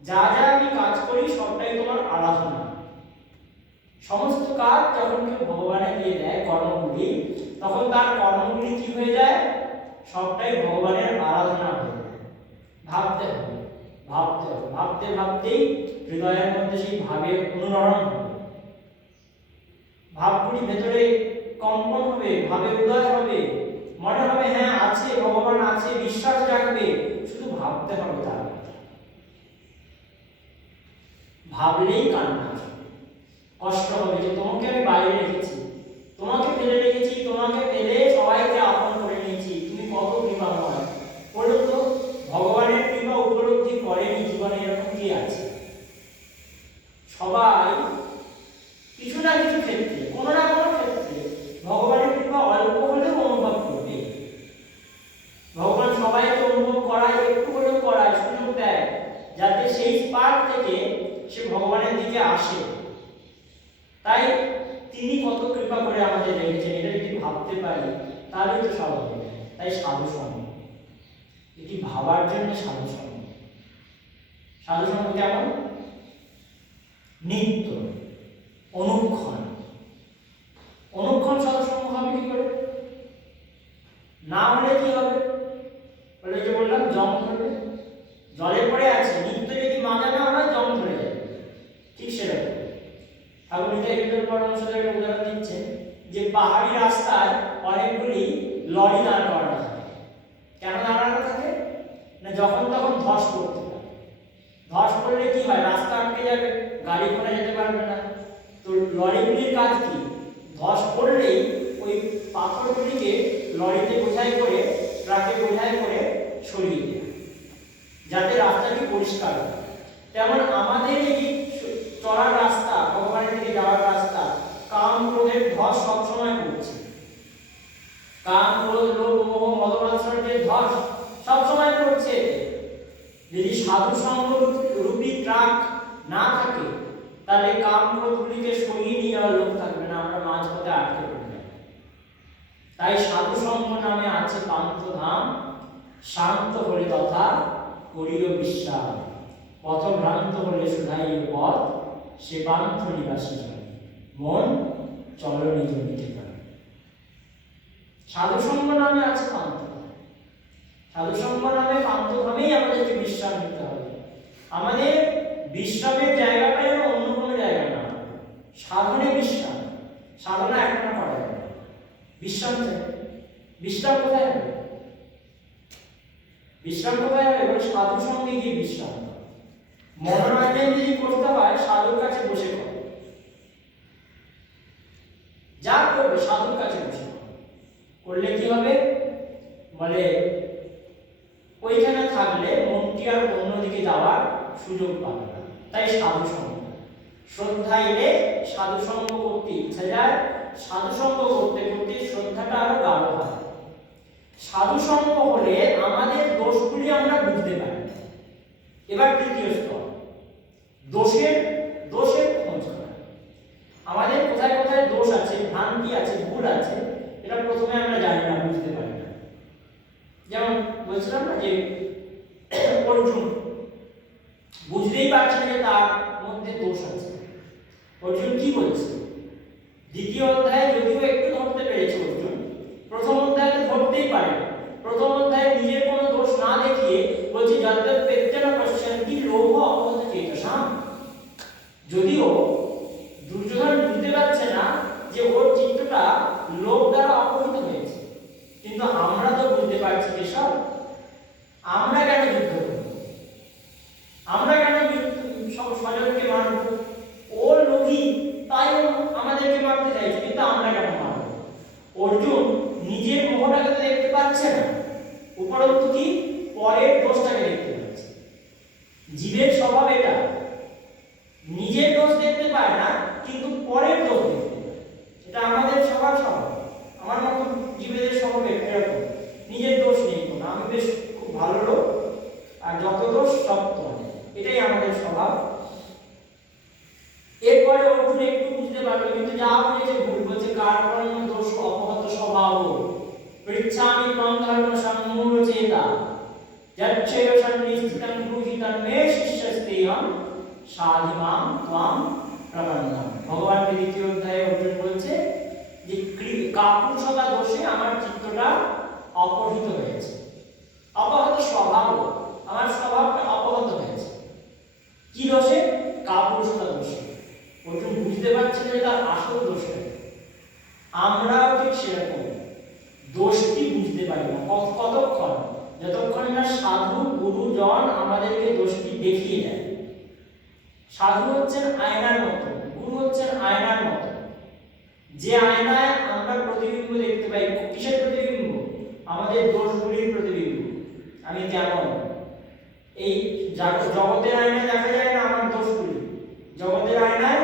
যা যা আমি কাজ করি সবটাই তোমার আরাধনা। সমস্ত কাজ যখন কেউ ভগবানে দিয়ে দেয় কর্মগুলি, তখন তার কর্মগুলি কি হয়ে যায়? সবটাই ভগবানের আরাধনা হয়ে যায়। ভাবতে হবে, ভাবতে হবে, ভাবতে ভাবতেই হৃদয়ের মধ্যে সেই ভাবের অনুরণন হবে, ভাবগুলি ভেতরে কম্পন হবে, ভাবের উদয় হবে, মনে হবে হ্যাঁ আছে, ভগবান আছে, বিশ্বাস রাখবে। শুধু ভাবতে হবে তার কথা। ভাবলেই কান্না আসবে, কষ্ট হবে যে তোমাকে আমি বাইরে রেখেছি, তোমাকে ফেলে রেখেছি, তোমাকে ফেলে সবাইকে আপন করে নিয়েছি, তুমি কত কৃপাময়। বলুন তো, ভগবানের কৃপা উপলব্ধি করেনি জীবনে এরকম কি আছে? সবাই কিছু না কিছু ক্ষেত্রে, কোনো না কোনো ক্ষেত্রে ভগবানের কৃপা অল্প হলেও অনুভব করবে। ভগবান সবাইকে অনুভব করায়, একটু হলেও করায়, সুযোগ দেয়, যাতে সেই স্পার্ক থেকে সে ভগবানের দিকে আসে। তাই তিনি কত কৃপা করে আমাদের রেখেছেন, এটা যদি ভাবতে পারি তাহলে তো সব হবে। তাই সাধু সঙ্গ, এটি ভাবার জন্য সাধু সঙ্গ। সাধু সঙ্গ কেমন? নিত্য, অনুক্ষণ। অনুক্ষণ সাধু সঙ্গ হবে কি করে? না হলে কি হবে? বলে যে বললাম, জং ধরবে, জলে পড়ে আছে, নিত্য যদি মাজা না হয় জং ধরে যাবে, ঠিক সেরকম। ঠাকুর নিতাই পরমহংসদেব একটা উদাহরণ দিচ্ছে যে পাহাড়ি রাস্তায় অনেকগুলি লরি দাঁড় করানো থাকে। কেন দাঁড়ানো থাকে? না যখন তখন ধস পড়তে পারে, ধস পড়লে কি হয়? রাস্তা আটকে যাবে, গাড়ি ঘোড়া যেতে পারবে না। তো লরিগুলির কাজ কি? ধস পড়লেই ওই পাথরগুলিকে লরিতে বোঝাই করে, ট্রাকে বোঝাই করে সরিয়ে দেয়, যাতে রাস্তাটি পরিষ্কার হয়। তেমন আমাদের এই চলার রাস্তা, ভগবানের দিকে যাওয়ার রাস্তা, কাম ক্রোধের ধস সবসময় পড়ছে। কাম ক্রোধ লোভ মোহ মদ মাৎসর্যের ধস সবসময় পড়ছে। যদি সাধু সঙ্গ রূপী ট্রাক না থাকে, তাহলে কাম ক্রোধগুলিকে সরিয়ে নিয়ে যাওয়ার লোক থাকবে না, আমরা মাঝপথে আটকে পড়বে। তাই সাধু সঙ্গ নামে আছে পান্থধাম, শান্ত হলে তথা করিও বিশ্বাস, পথভ্রান্ত হলে শুধাইও পথ, সে পান্থ নিবাসী মন চলো নিজ নিকেতন। সাধু সঙ্গ নামে আছে পান্থধাম। সাধু সঙ্গ নামে পান্থধামেই আমাদেরকে বিশ্রাম নিতে হবে। আমাদের বিশ্রামের জায়গাটা যেন অন্য কোনো জায়গা না, সাধনে বিশ্রাম। সাধনা একটা করা যাবে, বিশ্রাম চাই। বিশ্রাম কোথায় হবে? বিশ্রাম কোথায় হবে? বলে সাধু সঙ্গে গিয়ে বিশ্রাম। মনোরঞ্জন যদি করতে হয়, সাধুর কাছে বসে করো, যা করবে সাধুর কাছে বসে করলে কি হবে? বলে ওইখানে থাকলে মনটি আর অন্যদিকে যাওয়ার সুযোগ পাবে না। তাই সাধু সঙ্গ, শ্রদ্ধা এলে সাধু সঙ্গ করতে ইচ্ছা যায়, সাধু সঙ্গ করতে করতে শ্রদ্ধাটা আরো গাঢ় হয়। সাধু সঙ্গ হলে আমাদের দোষগুলি আমরা বুঝতে পারি। এবার তৃতীয় স্তর, দোষের খোঁজ করা। আমাদের কোথায় কোথায় দোষ আছে, ভ্রান্তি আছে, ভুল আছে, এটা প্রথমে আমরা জানি না, বুঝতে পারি না। যেমন বলছিলাম না যে অর্জুন বুঝতেই পারছে না যে তার মধ্যে দোষ আছে। অর্জুন কি বলছে? দ্বিতীয় অধ্যায়ে যদিও একটু ধরতে পেরেছে অর্জুন, প্রথম অধ্যায়ে ধরতেই পারে। প্রথম অধ্যায়ে নিজের কোনো দোষ না দেখিয়ে বলছে যত পেত্তেন পশ্যন্তি লোভ অপহত চেতসাম। যদিও দুর্যোধন বুঝতে পারছে না যে ওর চিত্তটা লোভ দ্বারা অপহৃত হয়েছে, কিন্তু আমরা তো বুঝতে পারছি যে সব আমরা কেন যুদ্ধ করব, আমরা কেন সব স্বজনকে মারব, ও লোভী তাই আমাদেরকে মারতে চাইছে, কিন্তু আমরা কেন মারব? অর্জুন নিজের মোহটাকে তো দেখতে পাচ্ছে না, উপরন্তু কি পরের দোষটাকে দেখতে পাচ্ছে। জীবের স্বভাব এটা, নিজের দোষ দেখতে পায় না, কিন্তু পরের দোষ দেখতে পায়। এটা আমাদের সবার স্বভাব, আমার মতো জীবেদের স্বভাব এরকম। নিজের দোষ নেই কোনো, আমি বেশ খুব ভালো লোক, আর যত দোষ সব তোমার, এটাই আমাদের স্বভাব। এরপরে অর্জুন একটু বুঝতে পারলো, কিন্তু যা বুঝেছে ভুল। বলছে কার কর্ম দোষ অপহত স্বভাব, পৃচ্ছামি ত্বং ধর্ম সম্মূঢ় চেতা, যচ্চৈব সন্নিষ্ঠিতং ব্রূহি তন্মে শিষ্যস্তেহং সাধিমাং ত্বং প্রপন্নম। ভগবানকে দ্বিতীয় অধ্যায়ে অর্জুন বলছে যে কাপুরুষতা দোষে আমার চিত্তটা অপহৃত হয়েছে, অপহত স্বভাব, আমার স্বভাবটা অপহত হয়েছে। কি দোষে? কাপুরুষতা দোষে। অর্জুন বুঝতে পারছে যে তার আসল দোষ। আমরাও ঠিক সেরকম দোষটি বুঝতে পারি না। কতক্ষণ? যতক্ষণ না সাধু গুরুজন আমাদেরকে দোষটি দেখিয়ে দেয়। সাধু হচ্ছেন আয়নার মতো, গুরু হচ্ছেন আয়নার মতো। যে আয়নায় আমরা প্রতিবিম্ব দেখতে পাই, কিসের প্রতিবিম্ব? আমাদের দোষগুলির প্রতিবিম্ব। আমি কেমন, এই জগতের আয়নায় দেখা যায় না আমার দোষগুলি। জগতের আয়নায়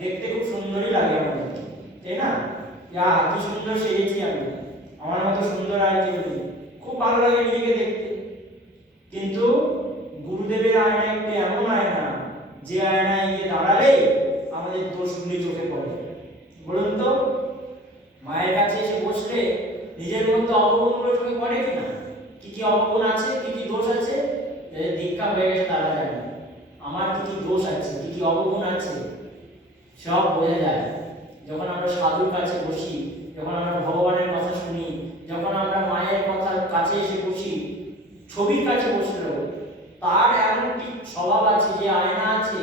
দেখতে খুব সুন্দরই লাগে আমাদের, তাই না? কি সুন্দর সেজেছি আমি, আমার মতো সুন্দর আর কেউ নেই, খুব ভালো লাগে নিজেকে দেখতে। কিন্তু গুরুদেবের আয়না একটি এমন আয়না, যে আয়নায় গিয়ে দাঁড়ালে আমাদের দোষগুলি চোখে পড়ে। বলুন তো, মায়ের কাছে এসে বসলে নিজের মধ্যে অবগুণগুলো চোখে পড়ে কিনা? কি কি অবগুণ আছে, কি কি দোষ আছে? দীক্ষা হয়ে গেছে তারা জানে আমার কি কি দোষ আছে, কি কি অবগুণ আছে, সব বোঝা যায় যখন আমরা সাধুর কাছে বসি, যখন আমরা ভগবানের কথা শুনি, যখন আমরা মায়ের কথা কাছে এসে বসি, ছবির কাছে বসলেও তার এমন কি স্বভাব আছে, যে আয়না আছে,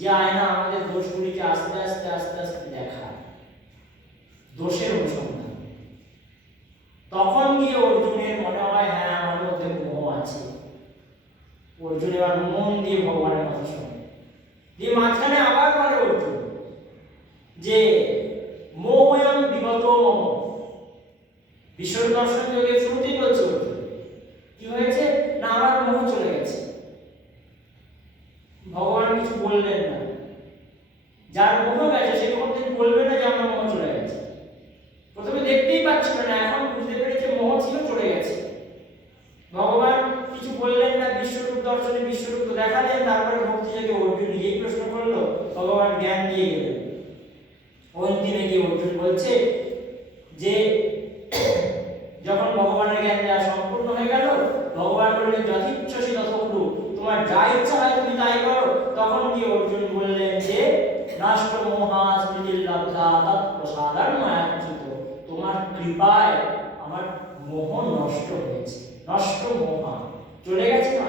যে আয়না আমাদের দোষগুলিকে আস্তে আস্তে আস্তে আস্তে দেখায়, দোষের অনুসন্ধান। তখন গিয়ে অর্জুনের মনে হয় হ্যাঁ আমার মধ্যে মোহ আছে। অর্জুন এবার মন দিয়ে ভগবানের কথা শোনে, দিয়ে মাঝখানে আবার বলে অর্জুন যে মোহয়ং বিগত মম। বিশ্ব দর্শন যোগে শুরুতেই বলছে অর্জুন কি হয়েছে না, আমার মোহ চলে গেছে। ভগবান কিছু বললেন না, যার মোহ গেছে সে কোনদিন বলবে না যে আমার মোহ চলে গেছে। প্রথমে দেখতেই পাচ্ছিল না, এখন বুঝতে পেরেছে মোহ ছিল, চলে গেছে। ভগবান কিছু বললেন না, বিশ্বরূপ দর্শনে বিশ্বরূপ দেখালেন, তারপরে ভক্তি থেকে অর্জুন নিজেই প্রশ্ন করলো, ভগবান জ্ঞান দিয়ে গেলেন। অন্তিমে গিয়ে অর্জুন বলছে যে যখন ভগবানের জ্ঞান দেওয়া সম্পূর্ণ হয়ে গেল, ভগবান বললেন যথেচ্ছসি তথকুরু, তোমার যা ইচ্ছা হয় তুমি তাই করো। তখন গিয়ে অর্জুন বললেন যে নাষ্ট মোহা স্মৃতির লব্ধা তৎপ্রসাদার মায়াচ্যুত, তোমার কৃপায় আমার মোহ নষ্ট হয়েছে। নষ্ট মোহা চলে গেছে না,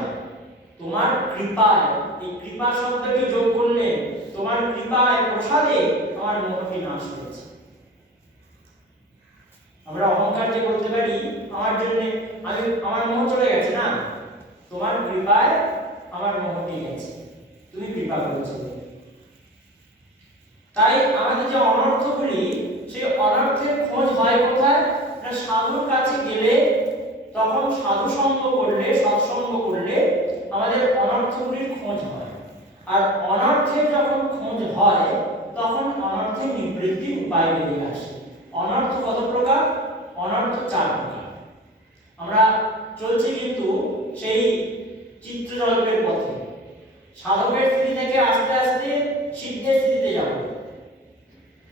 তোমার কৃপায়, এই কৃপা শব্দকে যোগ করলে তোমার কৃপায় প্রসাদে আমার মোহটি নাশ হয়েছে। আমরা অহংকার যে বলতে পারি আমার জন্য আমার মোহ চলে গেছে, না, তোমার কৃপায় আমার মোহটি গেছে, তুমি কৃপা করেছো। তাই আমাদের যে অনর্থগুলি, সেই অনর্থের খোঁজ হয় কোথায় না, সাধুর কাছে গেলে, তখন সাধু সঙ্গ করলে, সৎসঙ্গ করলে আমাদের অনর্থগুলির খোঁজ হয়। আর অনর্থের যখন খোঁজ হয় তখন অনর্থের নিবৃত্তির উপায় বেরিয়ে আসে। অনর্থ কত প্রকার? অনর্থ 4 প্রকার। আমরা চলছি কিন্তু সেই চিত্রজল্পের পথে, সাধকের স্থিতি থেকে আস্তে আস্তে সিদ্ধের স্থিতিতে যাব।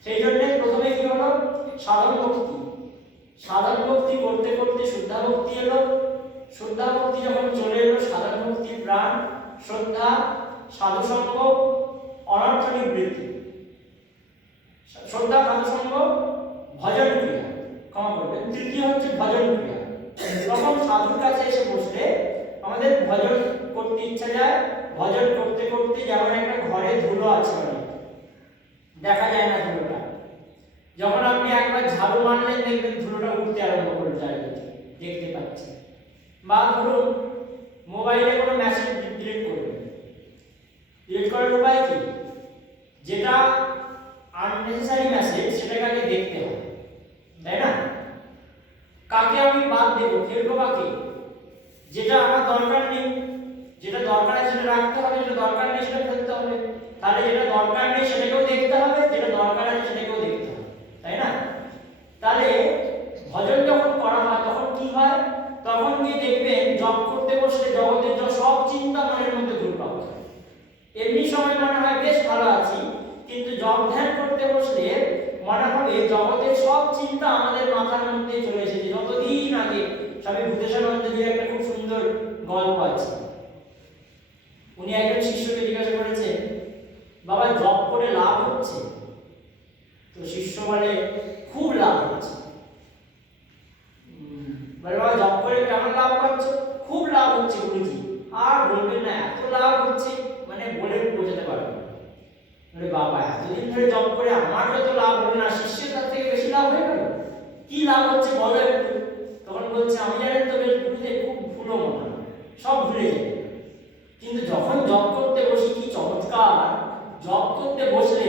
সেই জন্য প্রথমে কি হলো, সাধন ভক্তি। সাধন ভক্তি করতে করতে শুদ্ধা ভক্তি এলো। শুদ্ধা ভক্তি যখন চলে এলো, সাধন ভক্তির প্রাণ শ্রদ্ধা, সাধুসঙ্গ, অনর্থ নিবৃত্তি। শ্রদ্ধা, সাধুসঙ্গ, ভজন ক্রিয়া, ক্ষমা করবেন, তৃতীয় হচ্ছে ভজন ক্রিয়া। তখন সাধুর কাছে এসে বসলে আমাদের ভজন করতে ইচ্ছা যায়। ভজন করতে করতে যেমন একটা ঘরে ধুলো আছে, দেখা যায় না ধুলোটা, যখন আপনি একবার ঝাড়ু মারলেন দেখবেন ধুলোটা উঠতে আরম্ভ করে চারিদিকে, দেখতে পাচ্ছেন। বা ধরুন মোবাইলে কোনো মেসেজ ডিলিট করবেন, ডিলিট করার উপায় কি? যেটা আননেসেসারি মেসেজ সেটাকে আগে দেখতে হবে, তাই না? কাকে আমি বাদ দেবো, ফেলবো কাকে? যেটা আমার দরকার নেই, যেটা দরকার আছে সেটা রাখতে হবে, যেটা দরকার নেই সেটা ফেলতে হবে। তাহলে যেটা দরকার নেই সেটাকেও দেখতে হবে, যেটা দরকার আছে সেটাকেও দেখতে হবে, তাই না? তাহলে ভজন যখন করা হয় তখন কি হয়? তখন গিয়ে দেখবেন জপ করতে বসলে জগতের সব চিন্তা মনের মধ্যে ঘুরপাক খায়। এমনি সময় মনে হয় বেশ ভালো আছি, কিন্তু জপ ধ্যান করতে বসলে মনে হবে জগতের সব চিন্তা আমাদের মাথার মধ্যে চলে এসেছে। যতদিন আগে স্বামী ভূতেশানন্দজির একটা খুব সুন্দর গল্প আছে। উনি একজন শিষ্যকে জিজ্ঞাসা করেছেন বাবা জব করে লাভ হচ্ছে? তো শিষ্য বলে খুব লাভ হচ্ছে। বলে বাবা জব করে কেমন লাভ পাচ্ছ? খুব লাভ হচ্ছে গুরুজি। আর বলবেন না, এত লাভ হচ্ছে মানে বলে বোঝাতে পারবেন না। বলে বাবা এতদিন ধরে জব করে আমার যত লাভ হলো না, শিষ্যের তার থেকে বেশি লাভ হয়ে গেল? কি লাভ হচ্ছে বলো একটু। তখন বলছে আমি জানেন তো বেশ বুঝতে খুব ভুলো মনে হয়, সব ভুলে যাই, কিন্তু যখন জব করতে বসি কি চমৎকার, জব করতে বসলে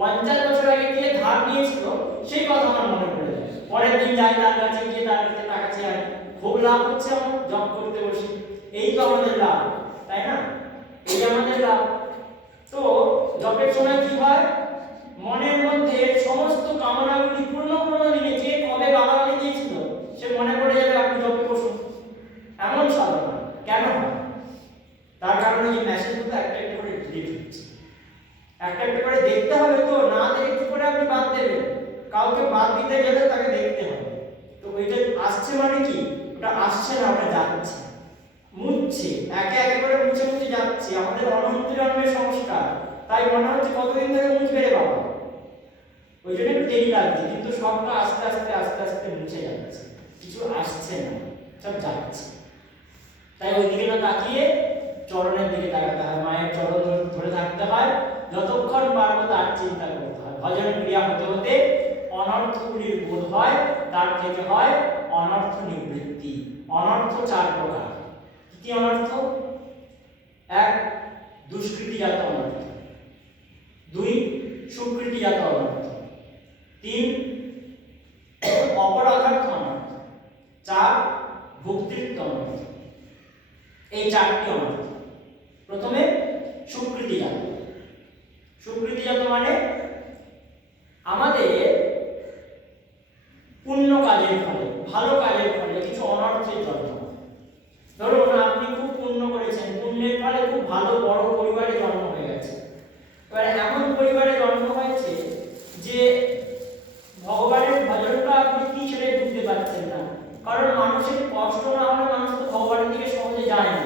50 বছর আগে কে ধার নিয়েছিল সেই কথা আমার মনে পড়ে যায়। পরের দিন যাই তার কাছে গিয়ে তার কাছে টাকা চেয়ে আনি, খুব লাভ হচ্ছে আমার জব করতে বসি। এই তো আমাদের লাভ, তাই না? এই আমাদের লাভ। তো জবের সময় কি হয়, মনের মধ্যে সমস্ত কামনাগুলি পূর্ণ নিয়ে যে কবে গালাগালি দিয়েছিল সে মনে পড়ে যাবে, আপনি জবে বসুন। এমন সাধনা কেন হয়? তার কারণে এই মেসেজগুলো একটা একটা করে ডিলিট হচ্ছে। একটা একটা করে দেখতে হবে, তো না দেখে কি করে আপনি বাদ দেবেন? কাউকে বাদ দিতে গেলে তাকে দেখতে হবে। তো ওইটা আসছে মানে কি, ওটা আসছে না, ওটা যাচ্ছে, মুছছে, একে একে করে মুছে মুছে যাচ্ছে। আমাদের অনন্ত জন্মের সংস্কার, তাই মনে হচ্ছে কতদিন ধরে মুছবে রে বাবা, ওই জন্য একটু দেরি লাগছে, কিন্তু সবটা আস্তে আস্তে আস্তে আস্তে মুছে যাচ্ছে, কিছু আসছে না, সব যাচ্ছে। তাই ওই দিকে না তাকিয়ে চরণের দিকে তাকাতে হয়, মায়ের চরণ ধরে থাকতে হয়, যতক্ষণ পারবো তার চিন্তা করতে হয়। ভজন ক্রিয়া হতে হতে অনর্থগুলির বোধ হয়, তার থেকে হয় অনর্থ নিবৃত্তি। অনর্থ 4 প্রকার। কি অনর্থ? 1 দুষ্কৃতিজাত অনর্থ, 2 সুকৃতিজাত অনর্থ, 3 অপরাধার্থ অনর্থ, 4 ভুক্তির্থ অনর্থ। এই 4টি অনর্থ। প্রথমে সুকৃতিজাত। সুকৃতিজাত মানে আমাদের পুণ্য কাজের ফলে, ভালো কাজের ফলে কিছু অনর্থের জন্ম। ধরুন আপনি খুব পুণ্য করেছেন, পুণ্যের ফলে খুব ভালো বড় পরিবারে জন্ম হয়ে গেছে। এবার এমন পরিবারে জন্ম হয়েছে যে ভগবানের ভজনটা আপনি কি ছেড়ে বুঝতে পারছেন না, কারণ মানুষের কষ্ট না হলে মানুষ তো ভগবানের দিকে সহজে যায় না।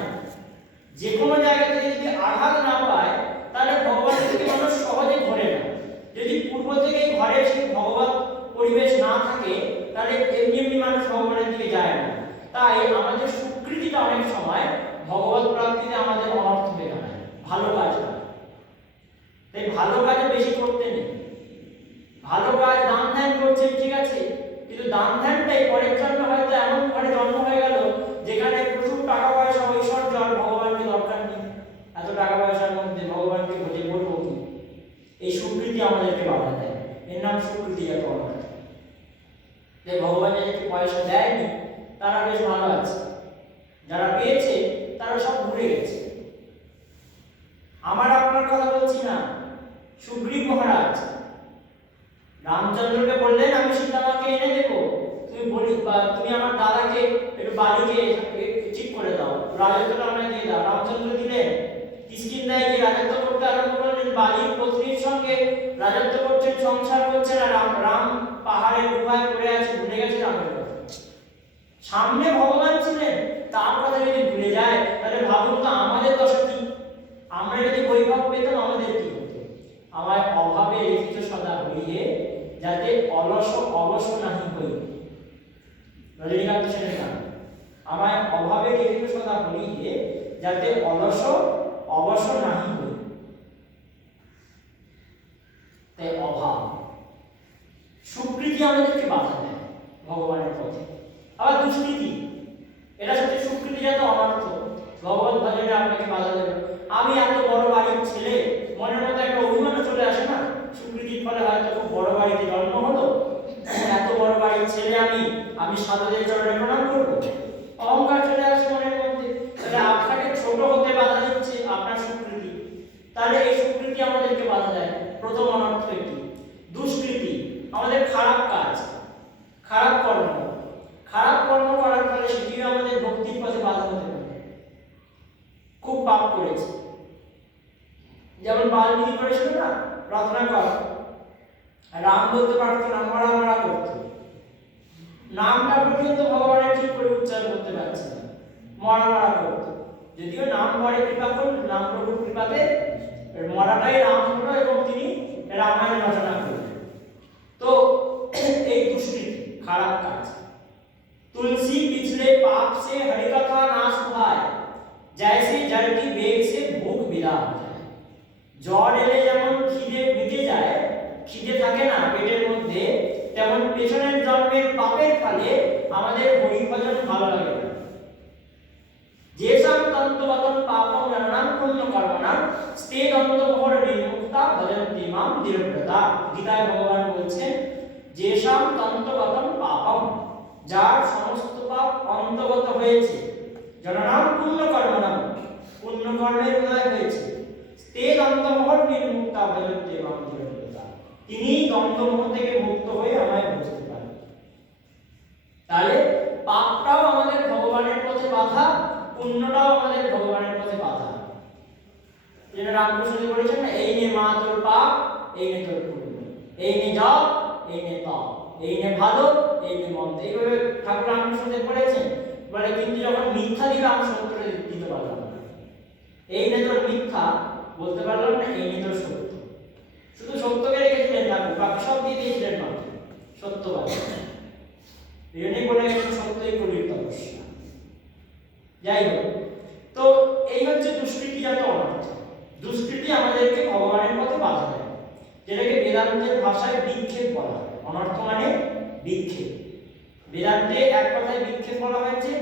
যে কোনো জায়গা থেকে যদি আঘাত না পায় তাহলে ভগবানের দিকে মানুষ সহজে ঘোরে না। যদি পূর্ব থেকে ঘরে সেই ভগবত পরিবেশ না থাকে তাহলে এমনি এমনি মানুষ ভগবানের দিকে যায় না। তাই আমাদের সুকৃতিটা অনেক সময় ভগবত প্রাপ্তিতে আমাদের অনর্থ হয়ে দাঁড়ায়, ভালো কাজ না। তাই ভালো কাজে বেশি করতে নেই। ভালো কাজ দান ধ্যান করছে ঠিক আছে, কিন্তু দান ধ্যানটাই পরের জন্য হয়তো এমন ঘরে জন্ম হয়ে গেল যেখানে প্রচুর টাকা পয়সা, ঐশ্বর্য, আর ভগবানকে দরকার নেই। এত টাকা পয়সার মধ্যে ভগবানকে ভোজে করবো কি? এই সুকৃতি আমাদেরকে বাধা দেয়, এর নাম সুকৃতিজাত অনর্থ। যে ভগবান যাদেরকে পয়সা দেয়নি তারা বেশ ভালো আছে, যারা পেয়েছে তারা সব ভুলে গেছে। আমার আপনার কথা বলছি না, সুগ্রীব মহারাজ রামচন্দ্রকে বললেন আমি সীতামাকে এনে দেবো, তুমি আমার দাদাকে একটু বালিকে ঠিক করে দাও, রাজত্বটা আমায় দিয়ে দাও। রামচন্দ্র দিলেন। কিষ্কিন্ধায় গিয়ে রাজত্ব করতে আরম্ভ করলেন, বালির পত্নীর সঙ্গে রাজত্ব করছেন, সংসার করছেন, আর রাম পাহাড়ের গুহায় পড়ে আছে, ভুলে গেছে রামের কথা। সামনে ভগবান ছিলেন, তার কথা যদি ভুলে যায় তাহলে ভাবুন তো আমাদের দশা কি? আমরা যদি বৈভব পেতাম আমাদের কি হতো? আমায় অভাবে লিখিত সদা হইয়ে যাতে অলস অবশ নাহি হই। রজনীকান্ত সেনের গান। আমায় অভাবে লিখিত সদা হইয়ে যাতে অলস অবশ নাহি হই। তাই অভাব, সুকৃতি আমাদেরকে বাধা দেয় ভগবানের পথে। আবার দুষ্কৃতি, এটা সত্যি সুকৃতিজাত অনর্থ। ভগবত ভজনে আপনাকে বাধা দেবে। আমি এত বড় বাড়ির ছেলে, মনের মধ্যে একটা অভিমান চলে আসে না? সুকৃতির ফলে হয়তো খুব বড় বাড়িতে জন্ম হলো, এত বড় বাড়ির ছেলে আমি সাধুদের চরণে প্রণাম করবো, অহংকার চলে আসে মনের মধ্যে। তাহলে আপনাকে ছোট হতে বাধা দিচ্ছে আপনার সুকৃতি। তাহলে এই সুকৃতি আমাদেরকে বাধা দেয়। প্রথম অনর্থ কি? দুষ্কৃতি, আমাদের খারাপ কাজ, খারাপ কর্ম। খারাপ কর্ম করার ফলে সেটিও আমাদের ভক্তির পথে বাধা হতে পারে। খুব পাপ করেছে, যেমন বাল্মীকি করেছিল না, রত্নাকর। রাম বলতে পারতো না, মরা মরা করতো, নামটা পর্যন্ত ভগবানের ঠিক করে উচ্চারণ করতে পারছে না, মরা মরা করতো। যদিও নাম পরে কৃপা করল, নাম প্রভুর কৃপাতে মরাটাই রাম রামায়ণ রচনা করলেন। তো এই দুষ্কৃতি, খারাপ কাজ। तुलसी पिछले पाप से हरि कथा ना सुहाए, जैसे जल की वेग से भूख विदा हो जाए। জ্বর এলে যেমন খিদে মিটে যায়, খিদে থাকে না পেটের মধ্যে, তেমন পেছনের জন্মের পাপের ফলে আমাদের হরি ভজন ভালো লাগে না। যেসব তন্ত্রগতম পাপম জননাং পুণ্য কর্মণাং স্তে দন্তমোহর বিমুক্তা ভজন্তি মাম দৃঢ়ব্রতা। গীতায় ভগবান বলছেন, যেসব তন্ত্রগতম পাপম, যার সমস্ত পাপ অন্তর্গত হয়েছে, জননাং পুণ্য কর্মণাং, পুণ্য কর্মের উদয় হয়েছে, স্তে দন্তমোহর বিমুক্তা ভজন্তি মাম দৃঢ়ব্রতা, তিনি দ্বন্দ্বমোহ থেকে মুক্ত হয়ে আমায় বুঝতে পারেন। তাহলে পাপটাও আমাদের ভগবানের পথে বাধা, পুণ্যটাও আমাদের ভগবানের পথে বাধা। যেটা রামকৃষ্ণ বলেছেন না, এই নে মা তোর পাপ, এই নে তোর পুণ্য, এই নে জপ, এই নে তপ, এই নে ভালো, এই নে মন্দ। এইভাবে ঠাকুর রামকৃষ্ণ বলেছেন। বলে কিন্তু যখন মিথ্যা দিলাম, সত্যটা দিতে পারলাম না। এই নে তোর মিথ্যা বলতে পারলাম না, এই নে তোর সত্য। শুধু সত্যকে রেখেছিলেন না, বাকি সব দিয়ে দিয়েছিলেন মাত্র, সত্যবাদ। এই জন্যই বলে গেছেন সত্যই কলির তপস্যা। যাই হোক, তো এই হচ্ছে দুষ্কৃতিজাত অনর্থ। দুষ্কৃতি আমাদেরকে ভগবানের পথে বাধা দেয়, যেটাকে বেদান্তের ভাষায় বিক্ষেপ বলা হয়। অনর্থ মানে বিক্ষেপ। বেদান্তে এক কথায় বিক্ষেপ বলা হয়েছে,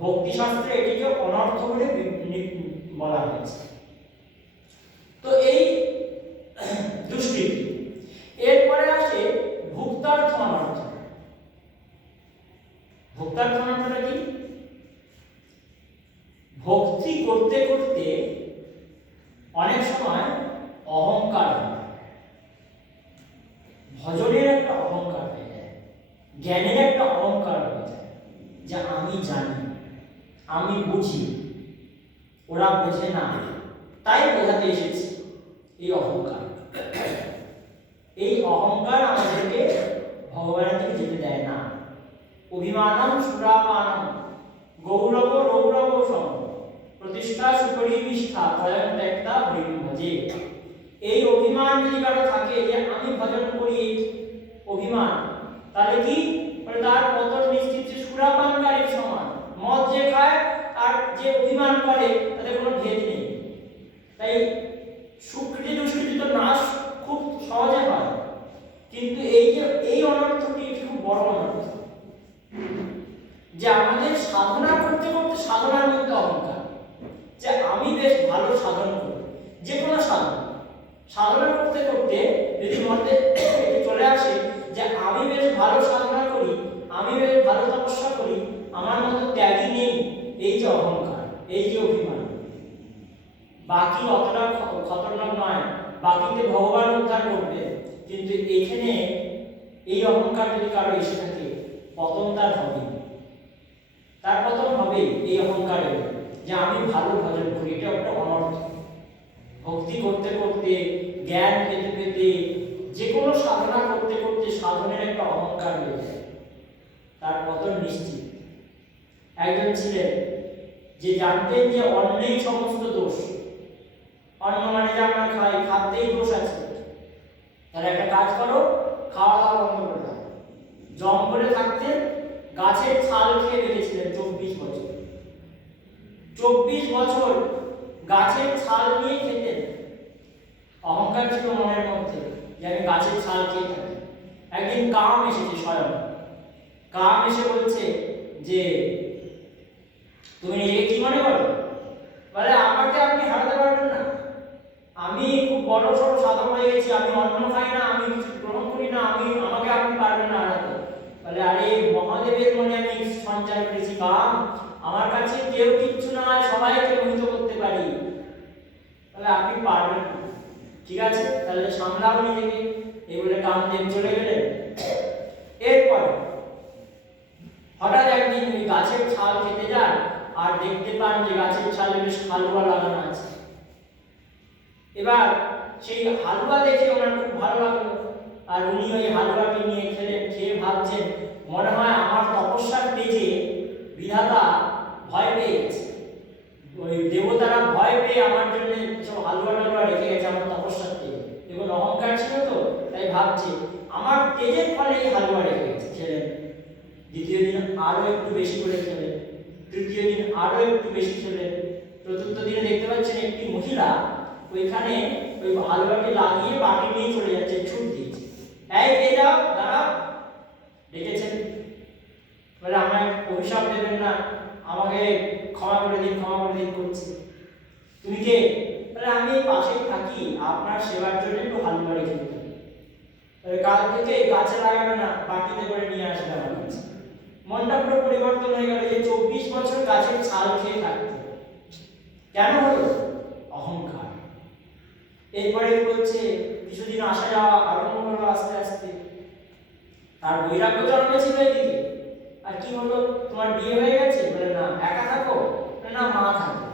ভক্তি শাস্ত্রে এটিকে অনর্থ বলে বলা হয়েছে। তো এই দুষ্কৃতি। এরপরে আসে ভুক্তার্থ অনর্থ। ভুক্তার্থ অনর্থটা কি? ভক্তি করতে করতে অনেক সময় অহংকার হয়, ভজনের একটা অহংকার হয়ে যায়, জ্ঞানের একটা অহংকার হয়ে যায়, যে আমি জানি, আমি বুঝি, ওরা বোঝে না, তাই বোঝাতে এসেছি। এই অহংকার, এই অহংকার আমাদেরকে ভগবানের দিকে যেতে দেয় না। অভিমানম সুরাপানম গৌরব রৌরব সম প্রতিষ্ঠা সুপরি নিষ্ঠা ভজন ত্যক্তা হরিম ভজে। এই অভিমান যদি কারো থাকে, যে আমি ভজন করি, অভিমান, তাহলে কি তার পতন নিশ্চিত। সুরাপানকারীর সমান। মদ যে খায় আর যে অভিমান করে, তাদের কোনো ভেদ নেই। তাই সুকৃতি দুষ্কৃতি তো নাশ খুব সহজে হয়, কিন্তু এই যে এই অনর্থটি খুব বড় অনর্থ, যে আমাদের সাধনা করতে করতে সাধনার মধ্যে অহংকার, যে আমি বেশ ভালো সাধন করি। যে কোনো সাধনা করতে করতে যদি মধ্যে চলে আসে যে আমি বেশ ভালো সাধনা করি, আমি বেশ ভালো তপস্যা করি, আমার মতো ত্যাগী নেই, এই যে অহংকার, এই যে অভিমান, বাকি অতটা খতরনাক নয়, বাকিতে ভগবান উদ্ধার করবে। কিন্তু এখানে এই অহংকার যদি কারো এসে থাকে, পতন তার হবে, তার পতন হবে এই অহংকারে, যে আমি ভালো ভজন করি। এটা একটা অনর্থ। ভক্তি করতে করতে, জ্ঞান পেতে পেতে, যে কোনো সাধনা করতে করতে সাধনের একটা অহংকার হয়ে যায়, তার পতন নিশ্চিত। একজন ছিলেন যে জানতেন যে অন্নেই সমস্ত দোষ, অন্ন মানে যে আমরা খাই, খাদ্যেই দোষ আছে, তাহলে একটা কাজ করো, খাওয়া দাওয়া বন্ধ করে দাও। জঙ্গলে থাকতেন, গাছের ছাল খেয়ে রেখেছিলেন 24 বছর। 24 বছর গাছের ছাল নিয়ে খেতেন। অহংকার ছিল মনের মধ্যে, যে আমি গাছের ছাল খেয়ে থাকি। একদিন কাম এসেছে, স্বয়ং কাম এসে বলছে যে তুমি নিজেকে কি মনে করো? বলে আমাকে আপনি হারাতে পারবেন না, আমি খুব বড় সড়ো সাধক হয়ে গেছি, আমি অন্ন খাই না, আমি কিছু গ্রহণ করি না, আমাকে আপনি পারবেন না হারাতে। বলে আরে মহাদেবের মনে আমি সঞ্চার করেছি কাম, আমার কাছে কেউ কিচ্ছু না, সবাইকে মোহিত করতে পারি। তাহলে আপনি পারবেন না, ঠিক আছে, তাহলে সামলাও নিজেকে। এই বলে কামদেব চলে গেলেন। এরপর হঠাৎ একদিন ওই গাছের ছাল খেতে যান, আর দেখতে পান যে গাছের ছালে বেশ হালুয়া লাগানো আছে। এবার সেই হালুয়া দেখে ওনার খুব ভালো লাগলো, আর উনি ওই হালুয়াটি নিয়ে খেলেন। খেয়ে ভাবছেন, মনে হয় আমার তপস্যার তেজে বিধাতা ভয় পেয়ে গেছে, ওই দেবতারা ভয় পেয়ে আমার জন্য সব হালুয়া টালুয়া রেখে গেছে আমার তপস্যার তেজে। দেখুন অহংকার ছিল তো, তাই ভাবছে আমার তেজের ফলে এই হালুয়া রেখে গেছে। খেলেন, দ্বিতীয় দিন আরো একটু বেশি করে খেলেন, তৃতীয় দিন আরো একটু বেশি খেলেন, চতুর্থ দিনে দেখতে পাচ্ছেন একটি মহিলা ওইখানে ওই হালুয়াটি লাগিয়ে বাটি নিয়ে চলে যাচ্ছে, ছুট দিয়েছে। এই কে যাও, দাঁড়াও, ডেকেছেন, বলে আমায় অভিশাপ দেবেন না, আমাকে ক্ষমা করে দিন, ক্ষমা করে দিন করছে। তুমি কে? বলে আমি এই পাশেই থাকি, আপনার সেবার জন্য একটু হালুয়া রেখে দিতে। কাল থেকে গাছে লাগাবে না, বাটিতে করে নিয়ে আসবে আমার কাছে। মনটা পুরো পরিবর্তন হয়ে গেল, যে 24 বছর গাছের ছাল খেয়ে থাকতো। কেন হলো? অহংকার। এরপরে বলছে কিছুদিন আসা যাওয়া আরম্ভ হলো আস্তে আস্তে, তার বৈরাগ্য জন্মেছিল এদিকে। আর কি হলো, তোমার বিয়ে হয়ে গেছে? বলে না। একা থাকো? না, মা থাকে।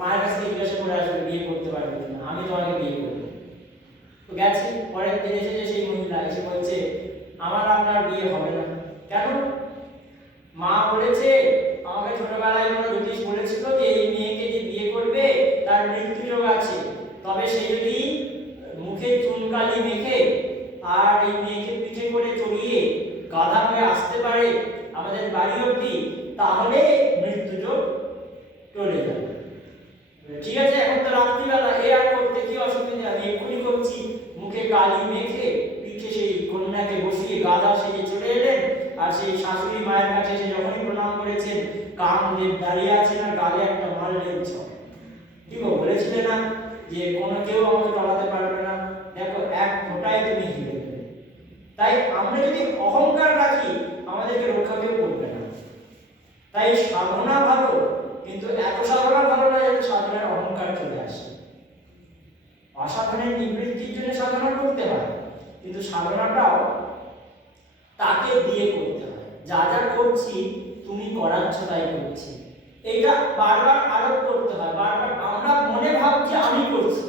মায়ের কাছে জিজ্ঞাসা করে আসবে বিয়ে করতে পারবে কিনা, আমি তোমাকে বিয়ে করবো। তো গেছে, পরের দিন এসেছে সেই মহিলা, এসে বলছে আমার আপনার বিয়ে হবে না। কেন? মা বলেছে, আমাকে ছোটবেলায় কোনো জ্যোতিষ বলেছিল যে এই মেয়েকে যে বিয়ে করবে তার মৃত্যু যোগ আছে, তবে সে যদি মুখে চুনকালি মেখে আর এই মেয়েকে পিঠে করে চড়িয়ে গাধা হয়ে আসতে পারে আমাদের বাড়ি অবধি, তাহলে মৃত্যু যোগ চলে যাবে। ঠিক আছে, এখন তো রাত্রিবেলা, এ আর করতে কি অসুবিধা, আমি এক্ষুনি করছি। মুখে কালি মেখে পিঠে সেই কন্যাকে বসিয়ে গাধা সেজে চলে এলেন। আর সেই শাশুড়ি মায়ের কাছে এসে যখনই প্রণাম করেছেন, কামদেব দাঁড়িয়ে আছেন আর গালে একটা মারলেন ছক। কি বলেছিলেন না যে কোনো কেউ আমাকে টলাতে পারবে না, দেখো এক ফোঁটায় তুমি হিলে দেবে। তাই আমরা যদি অহংকার রাখি, আমাদেরকে রক্ষা কেউ করবে না। তাই সাধনা ভালো, কিন্তু এত সাধনা ভালো না যাতে সাধনার অহংকার চলে আসে। অসাধনের নিবৃত্তির জন্য সাধনা করতে হয়, কিন্তু সাধনাটাও তাকে দিয়ে করতে হয়। যা যা করছি তুমি করাচ্ছ তাই করছি, এটা বারবার আরোপ করতে হয়। বারবার আমরা মনে ভাবছি আমি করছি,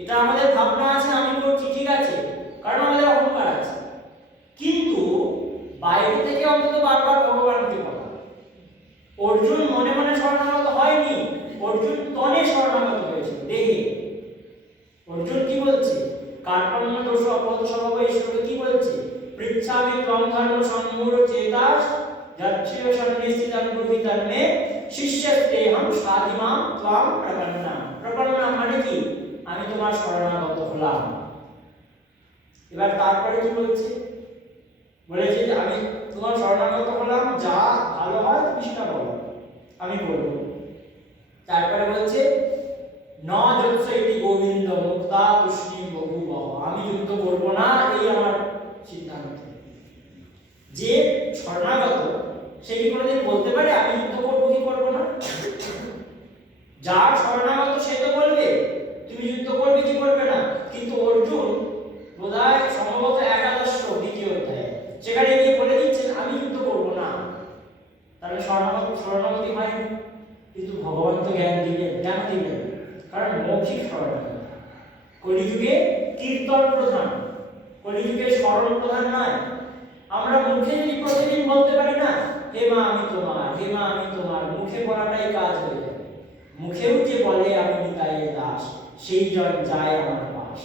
এটা আমাদের ভাবনা আছে আমি করছি, ঠিক আছে, কারণ আমাদের অহংকার আছে। কিন্তু বাইরে থেকে অন্তত বারবার ভগবানকে বলা। অর্জুন মনে মনে শরণাগত হয়নি, অর্জুন তনে শরণাগত হয়েছিল, দেহে। অর্জুন কি বলছে? কার্পণ্য দোষ অপদ স্বভাব ঈশ্বরকে কি বলছে? পৃচ্ছামি ত্বং ধর্ম সম্মূঢ় চেতাস যচ্ছেব সন্নিষ্ঠিতং ব্রুহিতং মে শিষ্যস্তেহং সাধিমাম ত্বং প্রপন্নাম। প্রপন্নাম মানে কি? আমি তোমার শরণাগত হলাম। এবার তারপরে কি বলছে? বলেছে যে আমি তোমার শরণাগত হলাম, যা ভালো হয় তুমি সেটা বলো, আমি করব। তারপরে বলছে ন যৎসৈতি গোবিন্দ মুক্তা তুষ্ণী বহুবহ, আমি যুদ্ধ করব না, এই আমার সিদ্ধান্ত। যে শরণাগত সে কি কোনোদিন বলতে পারে আমি যুদ্ধ করব কি করব না? যার শরণাগত সে তো বলবে তুমি যুদ্ধ করবে কি করবে না। কিন্তু অর্জুন বোধহয় সম্ভবত একাদশ দ্বিতীয় অধ্যায় সেখানে গিয়ে বলে দিচ্ছেন আমি যুদ্ধ করব না, তাহলে শরণাগতি হয়নি। কিন্তু ভগবান তো জ্ঞান দিলেন, জ্ঞান দিলেন, কারণ মৌখিক শরণাগতি। কলিযুগে কীর্তন প্রধান, কলিযুগে স্মরণ প্রধান নয়। আমরা মুখে যদি প্রতিদিন বলতে পারি না হে মা আমি তোমার, হে মা আমি তোমার, মুখে বলাটাই কাজ হয়ে যাবে। মুখেও যে বলে আমি নিতাইয়ের দাস, সেই জন যায় আমার পাশ।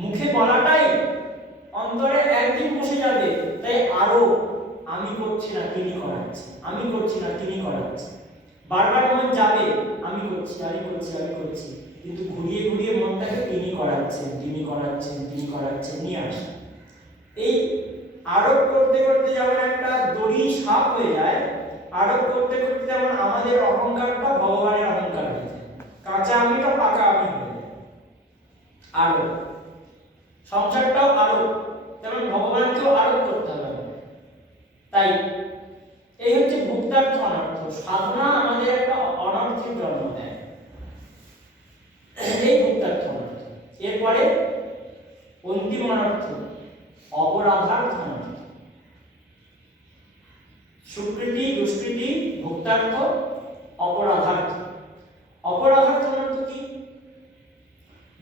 মুখে বলাটাই অন্তরে একদিন বসে যাবে। তাই আরো আমি করছি না তিনি করাচ্ছে, আমি করছি না তিনি করাচ্ছে। বারবার মন যাবে আমি করছি আমি করছি আমি করছি, কিন্তু ঘুরিয়ে ঘুরিয়ে মনটাকে তিনি করাচ্ছেন তিনি করাচ্ছেন তিনি করাচ্ছেন নিয়ে আসে। এই আরোপ করতে করতে যেমন একটা দড়ি সাপ হয়ে যায়, আরোপ করতে করতে যেমন আমাদের অহংকারটা ভগবানের অহংকার হয়ে যায়, কাঁচা আমিটা পাকা আমি হয়ে যায়। আরোপ সংসারটাও আরোপ, তেমন ভগবানকেও আরোপ করতে হবে। তাই এই হচ্ছে ভুক্তার্থ অনর্থ। সাধনা আমাদের একটা অনর্থের জন্ম দেয়, এই ভুক্তার্থ অনর্থ। এরপরে অন্তিম অনর্থ অপরাধার্থ অনর্থ। সুকৃতি দুষ্কৃতি ভুক্তার্থ অপরাধার্থ। অপরাধার্থ অনর্থ কি?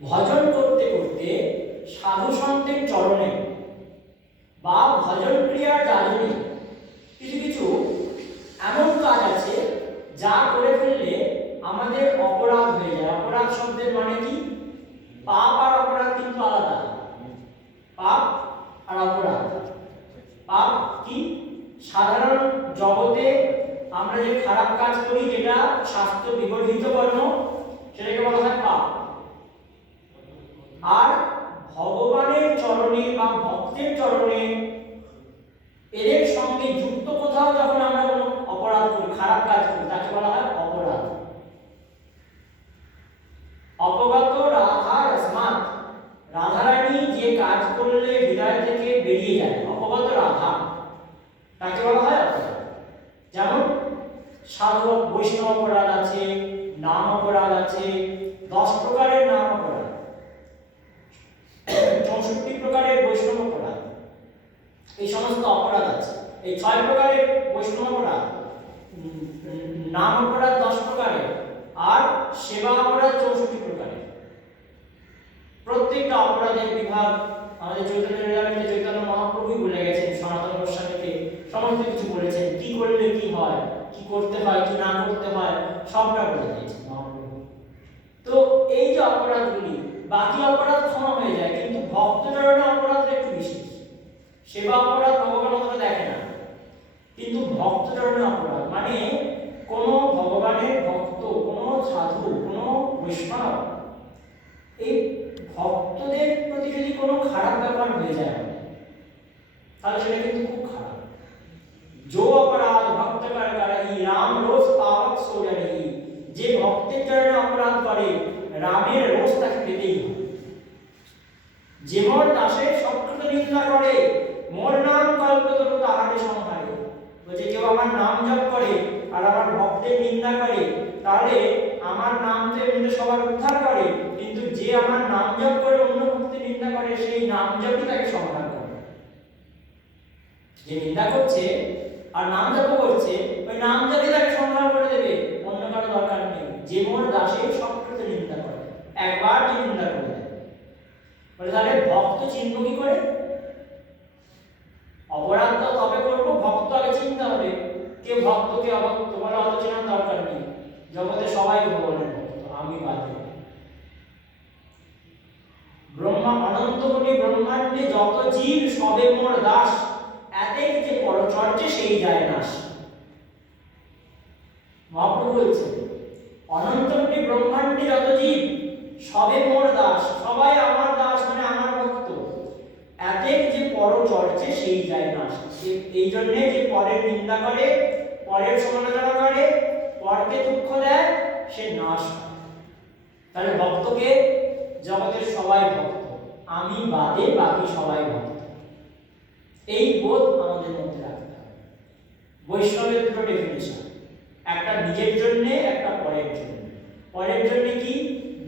ভজন করতে করতে সাধু সন্তের চরণে বা ভজন ক্রিয়ার যাজনে কিছু কিছু এমন কাজ আছে যা করে ফেললে আমাদের অপরাধ হয়ে যায়। অপরাধ শব্দের মানে কি? পাপ আর অপরাধ কিন্তু আলাদা। পাপ আর অপরাধ। পাপ কি? সাধারণ জগতে আমরা যে খারাপ কাজ করি, যেটা শাস্ত্র বিবর্জিত কর্ম, সেটাকে বলা হয় পাপ। আর ভগবানের চরণে বা ভক্তের চরণে এদের সঙ্গে যুক্ত কোথাও যখন আমরা কোনো অপরাধ করি, খারাপ কাজ করি, তাকে বলা হয় অপরাধ। অপগত রাধা রসমাত, রাধারানী যে কাজ করলে হৃদয় থেকে বেরিয়ে যায়, অপগত রাধা, তাকে বলা হয় অপরাধ। যেমন সাধু বৈষ্ণব অপরাধ আছে, নাম অপরাধ আছে, 10 প্রকারের নাম অপরাধ, 64 প্রকারের বৈষ্ণব অপরাধ, এই সমস্ত অপরাধ আছে। এই 6 প্রকারের বৈষ্ণব অপরাধ, নাম অপরাধ 10 প্রকারের, আর সেবা অপরাধ 64 প্রকারের। প্রত্যেকটা অপরাধের বিভাগ আমাদের চৈতন্য লীলাবলীতে চৈতন্য মহাপ্রভুই বলে গেছেন, সনাতন গোস্বামীকে সমস্ত কিছু বলেছেন, কি করলে কি হয়, কি করতে হয়, কি না করতে হয়, সবটা বলে দিয়েছেন মহাপ্রভু। তো এই যে অপরাধগুলি, বাকি অপরাধ ক্ষমা হয়ে যায়, কিন্তু ভক্তচরণে অপরাধটা একটু বিশেষ। সেবা অপরাধ ভগবান অতটা দেখে না, কিন্তু ভক্তচরণে অপরাধ মানে কোনো ভগবানের ভক্ত, কোনো সাধু, কোনো বৈষ্ণব, এই ভক্তদের প্রতি যদি কোনো খারাপ ব্যাপার হয়ে যায়, তাহলে সেটা কিন্তু খুব খারাপ। जो अपराध भक्त कर करही राम रोष पावक सो जरही, যে ভক্তের চরণে অপরাধ করে রামের রোষ তাকে পেতেই হয়। যে মোর দাসের সৎকৃত নিন্দা করে, মোর নাম কল্পতরু তাহারে সংহারে। বলছে কেউ আমার নাম জপ করে আর আমার ভক্তের নিন্দা করে, তাহলে আমার নাম তো এমনিতে সবার উদ্ধার করে, কিন্তু যে আমার নাম জপ করে অন্য ভক্তের নিন্দা করে, সেই নাম জপই তাকে সংহার করে। যে নিন্দা করছে আর নাম জপ করছে, ওই নাম জপই তাকে সংহার করে দেবে, অন্য কারো দরকার নেই। যে মোর দাসের সৎকৃত নিন্দা করে, একবার যে নিন্দা করে দেয়, বলে তাহলে ভক্ত চিনব কি করে? অপরাধ তো তবে করবো, ভক্ত আগে চিনতে হবে, কে ভক্ত কে অভক্ত, বলে অত চেনার দরকার নেই। জগতে সবাই ভগবানের ভক্ত, আমি বাদে। ব্রহ্মা অনন্ত কোটি ব্রহ্মাণ্ডে যত জীব সবে মোর দাস, এতেক যে পরচর্যে সেই যায় নাশ। মহাপ্রভু বলছেন অনন্ত কোটি ব্রহ্মাণ্ডে যত জীব সবে মোর দাস, সবাই আমার দাস মানে আমার ভক্ত, এতেক যে পরচর্যে সেই যায় নাশ। এই জন্য যে পরের নিন্দা করে, পরের সমালোচনা করে, পরকে দুঃখ দেয়, সে নাশ হয়। তাহলে ভক্তকে জগতের সবাই ভক্ত, আমি বাদে বাকি সবাই ভক্ত, এই বোধ আমাদের মধ্যে রাখতে হবে। বৈষ্ণবের দুটো ডেফিনেশন, একটা নিজের জন্য, একটা পরের জন্য। পরের জন্য কি?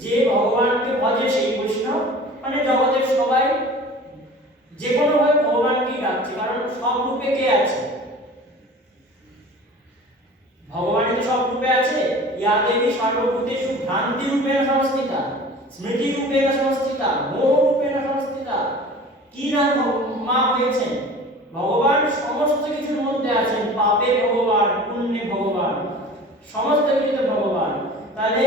যে ভগবানকে ভজে সেই বৈষ্ণব, মানে জগতের সবাই যে কোনো ভাবে ভগবানকেই ডাকছে, কারণ সব রূপে কে আছে? ভগবানই তো সব রূপে আছে। ইয়া দেবী সর্বভূতেষু ভ্রান্তি রূপেণ সংস্থিতা, স্মৃতি রূপেণ সংস্থিতা, মোহ রূপেণ সংস্থিতা। কি না মা হয়েছেন? ভগবান সমস্ত কিছুর মধ্যে আছেন, পাপে ভগবান, পুণ্যে ভগবান, সমস্ত কিছুতে ভগবান। তাহলে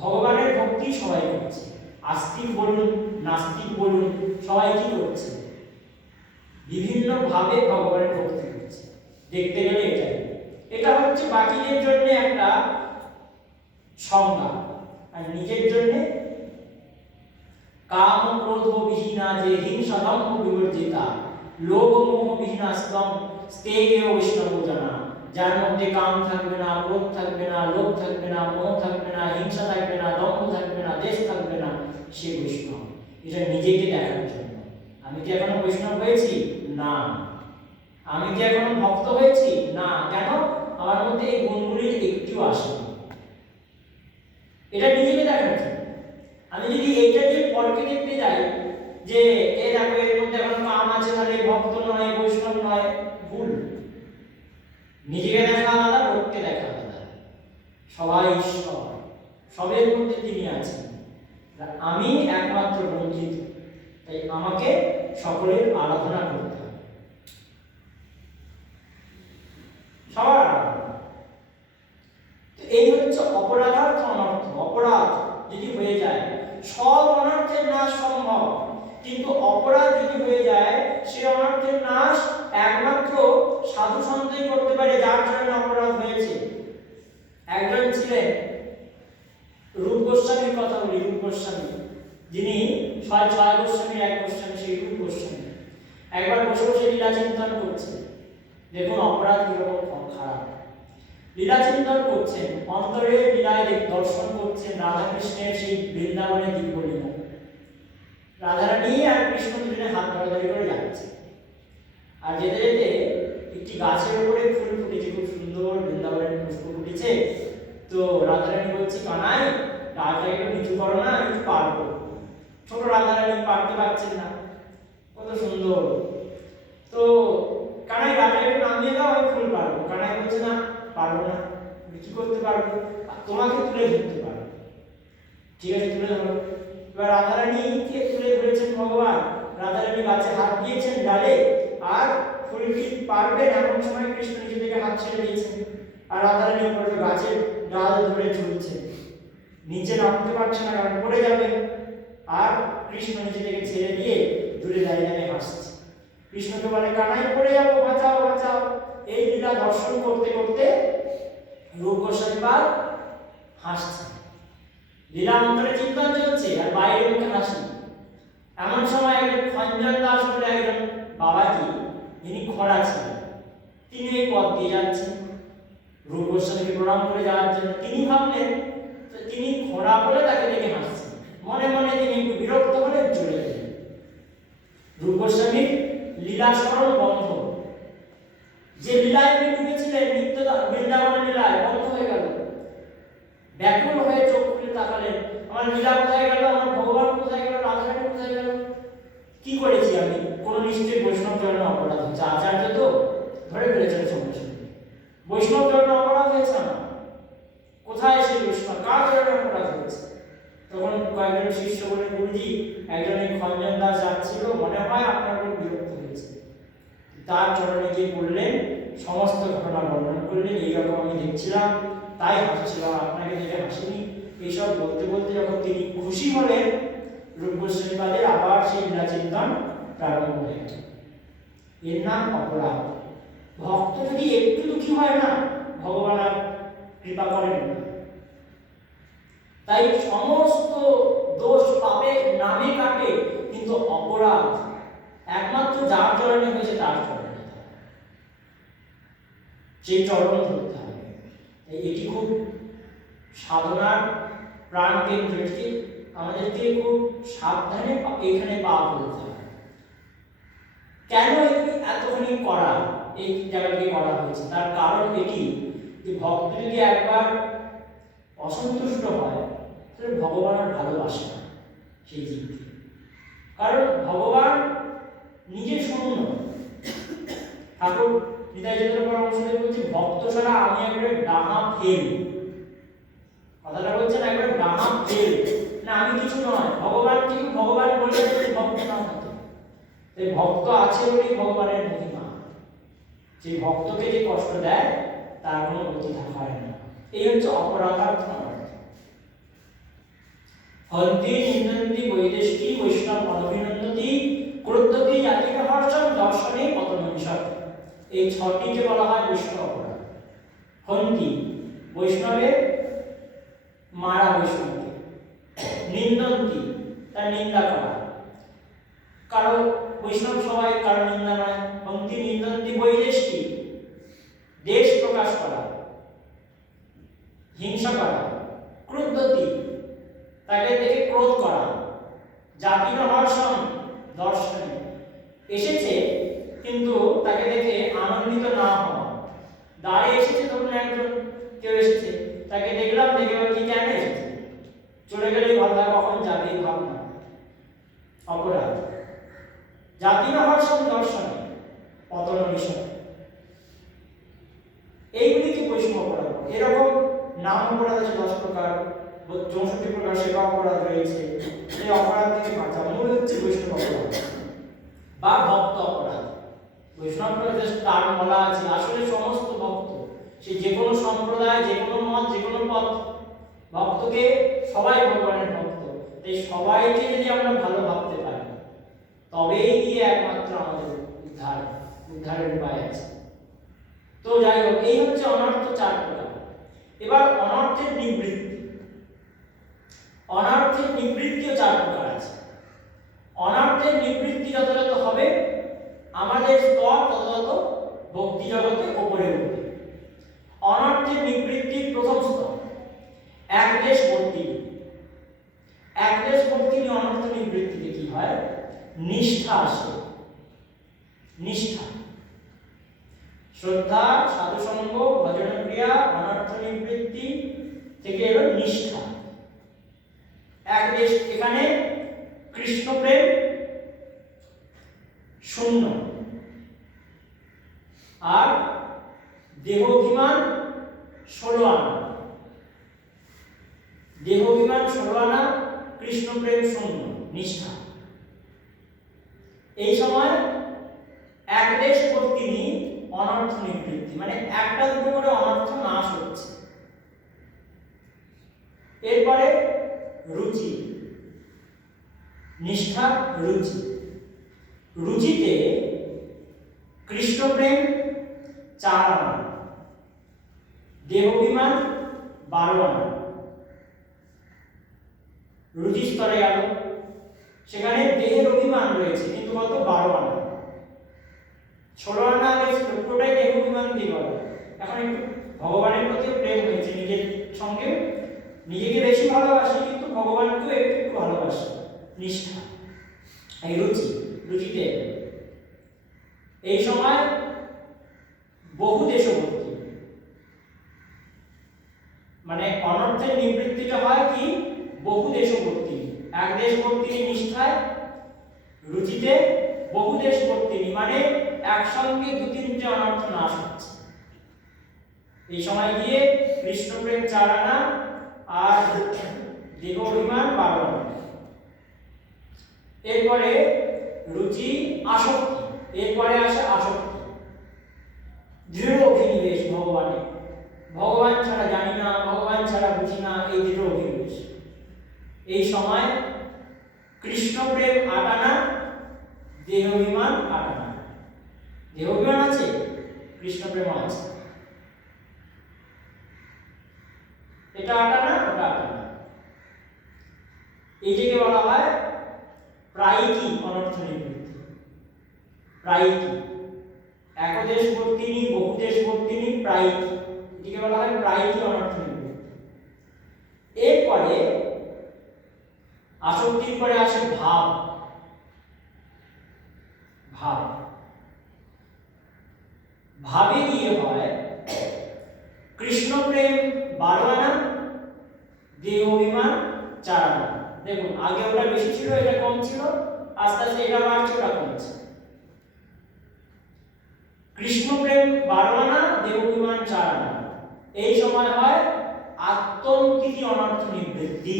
ভগবানের ভক্তি সবাই করছে, আস্তিক বলুন নাস্তিক বলুন, সবাই কি করছে? বিভিন্ন ভাবে ভগবানের ভক্তি করছে। দেখতে গেলে এটা হচ্ছে বাকিদের জন্য একটা সংজ্ঞা, আর নিজের জন্য কাম ক্রোধ বিহীনা যে হিংসা দম্ভ বিবর্জিতা, লোভ মোহ বিহীনা স্তম স্তেয় বৈষ্ণব জানা। যার মধ্যে কাম থাকবে না, ক্রোধ থাকবে না, লোভ থাকবে না, মোহ থাকবে না, হিংসা থাকবে না, দম্ভ থাকবে না, দেশ থাকবে না, সে বৈষ্ণব। এটা নিজেকে দেখার জন্য। আমি কি এখনো বৈষ্ণব হয়েছি? না। আমি কি এখনো ভক্ত হয়েছি? না। কেন? আমার মধ্যে এই গুণগুলির একটিও আসেনি। এটা নিজেকে দেখার জন্য। আমি যদি এইটা যে পরকে দেখতে যাই যে এ দেখো এর মধ্যে এখন কাম আছে, তাহলে ভক্ত নয়, বৈষ্ণব নয়, ভুল। নিজেকে দেখা আলাদা, লোককে দেখা আলাদা। সবাই ঈশ্বর, সবের মধ্যে তিনি আছেন, আমি একমাত্র বঞ্চিত। তাই আমাকে সকলের আরাধনা করতে হবে, সবার আরাধনা। তো এই হচ্ছে অপরাধার্থ অনর্থ। অপরাধ যদি হয়ে যায়, সব অনর্থের নাশ সম্ভব, কিন্তু অপরাধ যদি হয়ে যায় সে অনর্থের নাশ একমাত্র সাধু সন্তই করতে পারে যার জন্য অপরাধ হয়েছে। একজন ছিলেন রূপ গোস্বামীর কথা বলি, রূপ গোস্বামী, যিনি ছয় গোস্বামীর এক গোস্বামী, সেই রূপ গোস্বামী একবার বসে বসে লীলা চিন্তন করছে। দেখুন অপরাধ কিরকম খারাপ। লীলা চিন্তন করছেন, অন্তরে লীলায় দর্শন করছেন রাধা কৃষ্ণের সেই বৃন্দাবনের দিব্য লীলা। রাধারানী আর কৃষ্ণ দুজনে হাত ধরাধরি করে যাচ্ছে, আর যেতে যেতে একটি গাছের উপরে ফুল ফুটেছে, খুব সুন্দর বৃন্দাবনের পুষ্প ফুটেছে। তো রাধারানী বলছে, কানাই গাছটা একটু নিচু করো না, একটু পারবো। ছোট রাধারানী পারতে পারছেন না, কত সুন্দর। তো কানাই গাছটা একটু নামিয়ে দাও, আমি ফুল পারবো। কানাই বলছে, না পারবো না, কি করতে পারবো, তোমাকে তুলে ধরতে পারবো। ঠিক আছে, তুলে ধরো। এবার রাধারানীকে তুলে ধরেছেন ভগবান। রাধারানী গাছে হাত দিয়েছেন ডালে, আর ফুলটি পারবেন এমন সময় কৃষ্ণ নিজে থেকে হাত ছেড়ে দিয়েছেন, আর রাধারানী উপরে গাছের ডাল ধরে ঝুলছে, নিচে নামতে পারছে না কারণ পড়ে যাবে। আর কৃষ্ণ নিজে থেকে ছেড়ে দিয়ে দূরে দাঁড়িয়ে দাঁড়িয়ে হাসছে। কৃষ্ণকে বলে, কানাই পড়ে যাবো, বাঁচাও বাঁচাও। এই লীলা দর্শন করতে করতে রূপ গোস্বামী পাদ হাসছে। লীলা অন্তরে চিন্তন চলছে আর বাইরে মুখে হাসি। এমন সময় একজন খঞ্জন দাস বলে একজন বাবাজি, যিনি খরা ছিলেন, তিনি এই পথ দিয়ে যাচ্ছেন রূপ গোস্বামীকে প্রণাম করে যাওয়ার জন্য। তিনি ভাবলেন তিনি খরা বলে তাকে দেখে হাসছেন, মনে মনে তিনি একটু বিরক্ত হলে চলে গেলেন। রূপ গোস্বামীর লীলা স্মরণ বন্ধ, যে লীলায় তিনি ডুবেছিলেন নিত্য বৃন্দাবনের লীলায়, বন্ধ হয়ে গেল। ব্যাকুল হয়ে চোখ খুলে তাকালেন, আমার লীলা কোথায় গেল, আমার ভগবান কোথায় গেল, রাধারানী কোথায় গেল, কি করেছি আমি? কোন নিশ্চয়ই বৈষ্ণব চরণে অপরাধ হচ্ছে। আচার্য তো ধরে ফেলেছেন সঙ্গে সঙ্গে, বৈষ্ণব চরণে অপরাধ হয়েছে না, কোথায় সেই বৈষ্ণব, কার চরণে অপরাধ হয়েছে? তখন কয়েকজন শিষ্য বলে, গুরুজি একজন এই খঞ্জন দাস যাচ্ছিল, মনে হয় আপনার উপর বিরক্ত হয়েছে। তার চরণে গিয়ে বললেন, সমস্ত ঘটনা বর্ণনা করলেন, এইরকম আমি দেখছিলাম তাই হাসছিলাম, আপনাকে দেখে হাসিনি। এইসব বলতে বলতে যখন তিনি খুশি হলেন, রূপ গোস্বামী পাদের আবার সেই লীলা চিন্তন প্রারম্ভ হয়ে গেল। এর নাম অপরাধ। ভক্ত যদি একটু দুঃখী হয় না, ভগবান আর কৃপা করেন না। তাই সমস্ত দোষ পাপের নামে কাটে, কিন্তু অপরাধ একমাত্র যার চরণে হয়েছে তার চরণে, সেই চরণ ধরতে হবে। এটি খুব সাধনার প্রাণ কেন্দ্র, এটি আমাদেরকে খুব সাবধানে এখানে পা ফেলতে হবে। কেন এতখানি করা, এই জায়গাটি করা হয়েছে, তার কারণ এটি যে ভক্ত যদি একবার অসন্তুষ্ট হয়, তাহলে ভগবান আর ভালোবাসে না সেই জীবকে। কারণ ভগবান নিজে শূন্য। ঠাকুর হৃদয় চন্দ্র পরমহংস বলছে, ভক্ত ছাড়া আমি একবারে ডাহা ফেল। কথাটা বলছেন একবারে ডাহা ফেল, না আমি কিছু নয়। ভগবান কিন্তু ভগবান বলে ভক্ত না হতো, এই ভক্ত আছে বলেই ভগবানের মহিমা। যে ভক্তকে যে কষ্ট দেয় তার কোনো গতি হয় না। এই হচ্ছে অপরাধার্থ। হন্তি নিন্দন্তি বৈদেশিকী বৈষ্ণব অনভিনন্দতি ক্রোধতি জাতির হর্ষণ দর্শনে পতনবিষয়। এই ছটিকে বলা হয় বৈষ্ণব অপরাধ। হন্তি বৈষ্ণবের মারা, বৈষ্ণবকে। নিন্দন্তি তার নিন্দা করা, কারো বৈষ্ণব সবাই কারো নিন্দা নয়। হন্তি নিন্দন্তি বৈদেশিকী দেশ প্রকাশ করা, হিংসা করা। ক্রোধতি তাকে দেখে ক্রোধ করা। জাতির হর্ষণ দর্শনে এসেছে কিন্তু তাকে দেখে আনন্দিত না হওয়া। দাঁড়ে এসেছে, ধরুন একজন কেউ এসেছে, তাকে দেখলাম, দেখে বলছি কেন এসেছে, চলে গেলেই ভালো লাগে, কখন যাবে এই ভাবনা, অপরাধ। জাতির হর্ষণ দর্শনে পতন বিষয়, এইগুলি কি বৈষ্ণব অপরাধ। এরকম নাম অপরাধ আছে 10 প্রকার, 64 প্রকার সেবা অপরাধ রয়েছে। এই অপরাধ থেকে বাঁচা মূল হচ্ছে বৈষ্ণব অপরাধ বা ভক্ত অপরাধ। বৈষ্ণব অপরাধ তার বলা আছে, আসলে সমস্ত ভক্ত, সে যে কোনো সম্প্রদায়, যে কোনো মত, যে কোনো পথ, ভক্তকে সবাই ভগবানের ভক্ত। তাই সবাইকে যদি আমরা ভালো ভাবতে পারি, তবেই গিয়ে একমাত্র আমাদের উদ্ধারের উপায় আছে। তো যাই হোক, এই হচ্ছে অনর্থ 4 প্রকার। এবার অনর্থের নিবৃত্তি। অনর্থের নিবৃত্তিও 4 প্রকার আছে। অনর্থের নিবৃত্তি যত যত হবে আমাদের স্তর তত তত ভক্তি জগতে উপরে উঠবে। অনর্থের নিবৃত্তির প্রথম স্তর একদেশবর্তিনী। একদেশবর্তিনী অনর্থ নিবৃত্তিতে কি হয়? নিষ্ঠা আসে। নিষ্ঠা, শ্রদ্ধা, সাধুসঙ্গ, ভজনক্রিয়া, অনর্থ নিবৃত্তি থেকে এলো নিষ্ঠা। একদেশ, এখানে কৃষ্ণ প্রেম শূন্য, আর দেহাভিমান 16 আনা। দেহাভিমান 16 আনা, কৃষ্ণ প্রেম শূন্য, নিষ্ঠা। এই সময় একদেশবর্তিনী অনর্থ নিবৃত্তি, মানে একটা দুটো করে অনর্থ নাশ হচ্ছে। এরপরে রুচি, নিষ্ঠা, রুচি। রুচিতে কৃষ্ণ প্রেম 4 আনা, দেহাভিমান 12 আনা। রুচি স্তরে গেল, সেখানে দেহের অভিমান রয়েছে কিন্তু কত? 12 আনা। 16 আনা আগে পুরোটাই দেহ অভিমান দিয়ে বলো। এখন একটু ভগবানের প্রতি প্রেম হয়েছে, নিজের সঙ্গে নিজেকে বেশি ভালোবাসি কিন্তু ভগবানকেও একটু ভালোবাসি, নিষ্ঠা। এই রুচি, রুচিতে এই সময় বহু দেশবর্তী, মানে অনর্থের নিবৃত্তিটা হয় কি? বহু দেশবর্তী। এক দেশবর্তিনী নিষ্ঠায়, রুচিতে বহু দেশবর্তিনী, মানে একসঙ্গে 2-3টে অনর্থ নাশ হচ্ছে। এই সময় গিয়ে কৃষ্ণ প্রেম 4 আনা আর দেহ অভিমান 12 আনা। এরপরে রুচি, আসক্তি। এরপরে আসে আসক্তি, দৃঢ় অভিনিবেশ ভগবানে। ভগবান ছাড়া জানি না, ভগবান ছাড়া বুঝি না, এই দৃঢ় অভিনিবেশ। এই সময় কৃষ্ণ প্রেম 8 আনা, দেহ অভিমান 8 আনা। দেহ অভিমান আছে, কৃষ্ণ প্রেম আছে। এটা 8 আনা, ওটা 8 আনা। এইটাকে বলা হয় প্রায়িকী অনর্থ নিবৃত্তি। প্রায়িকী, একদেশবর্তিনী, বহুদেশবর্তিনী, প্রায়িকী, এটিকে বলা হয় প্রায়িকী অনর্থ নিবৃত্তি। এরপরে আসক্তির পরে আসে ভাব। ভাব, ভাবে গিয়ে হয় কৃষ্ণ প্রেম 12 আনা, দেহ অভিমান 4 আনা। দেখুন আগে ওটা বেশি ছিল, এটা কম ছিল, আস্তে আস্তে এটা বাড়ছে, ওটা কমছে। কৃষ্ণ প্রেম 12 আনা, দেহ অভিমান 4 আনা। এই সময় হয় আত্মন্তিতি অনর্থ নিবৃত্তি।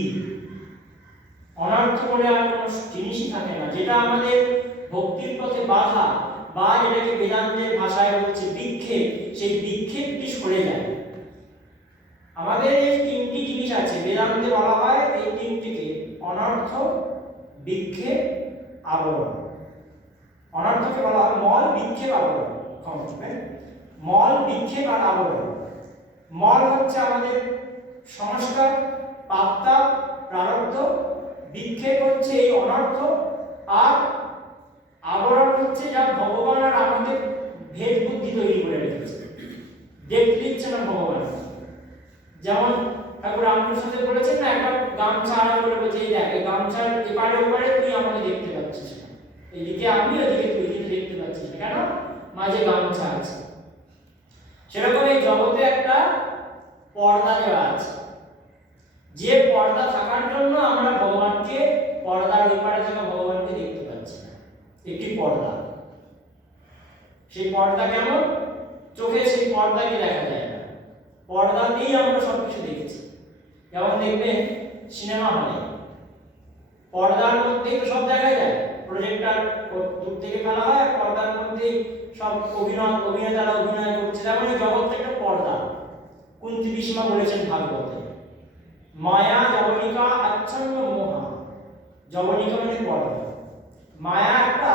অনর্থ বলে আর কোনো জিনিসই থাকে না, যেটা আমাদের ভক্তির পথে বাধা, বা যেটাকে বেদান্তের ভাষায় হচ্ছে বিক্ষেপ, সেই বিক্ষেপটি সরে যায়। আমাদের এই 3টি জিনিস আছে, বেদান্তে বলা হয় এই 3টিকে অনর্থ, বিক্ষেপ, আবরণ। অনর্থকে বলা হয় মল, বিক্ষেপ, আবরণ। মল, বিক্ষেপ আর আবরণ। মল হচ্ছে আমাদের সংস্কার, পাপতা, প্রারব্ধ। বিক্ষেপ হচ্ছে এই অনর্থ, আর আবরণ হচ্ছে যা ভগবান আর আমাদের ভেদ বুদ্ধি তৈরি করে রেখেছে, দেখতে দিচ্ছে না ভগবান। যেমন ঠাকুর রামকৃষ্ণ বলেছেন না, একটা গামছা আড়াল করে বলছে, এই দেখ এই গামছার এপারে ওপারে তুই আমাকে দেখতে পাচ্ছিস না, এইদিকে আমি ওইদিকে তুই, কিন্তু দেখতে পাচ্ছিস না কেন? মাঝে গামছা আছে। সেরকম এই জগতে একটা পর্দা দেওয়া আছে, যে পর্দা থাকার জন্য আমরা ভগবানকে, পর্দার ওপারে থাকা ভগবানকে দেখতে পাচ্ছি না। একটি পর্দা, সেই পর্দা কেমন? চোখে সেই পর্দাকে দেখা যায় না, পর্দাতেই আমরা সবকিছু দেখছি। যেমন দেখবেন সিনেমা হলে পর্দার মধ্যেই তো সব দেখা যায়, প্রজেক্টর দূর থেকে ফেলা হয়, পর্দার মধ্যেই সব অভিনেতারা অভিনয় করছে। তেমন এই জগৎটা একটা পর্দা। কুন্তী ভীষ্মা বলেছেন ভাগবতে, মায়া যবনিকা আচ্ছন্ন মোহা। যবনিকা মানে পর্দা, মায়া একটা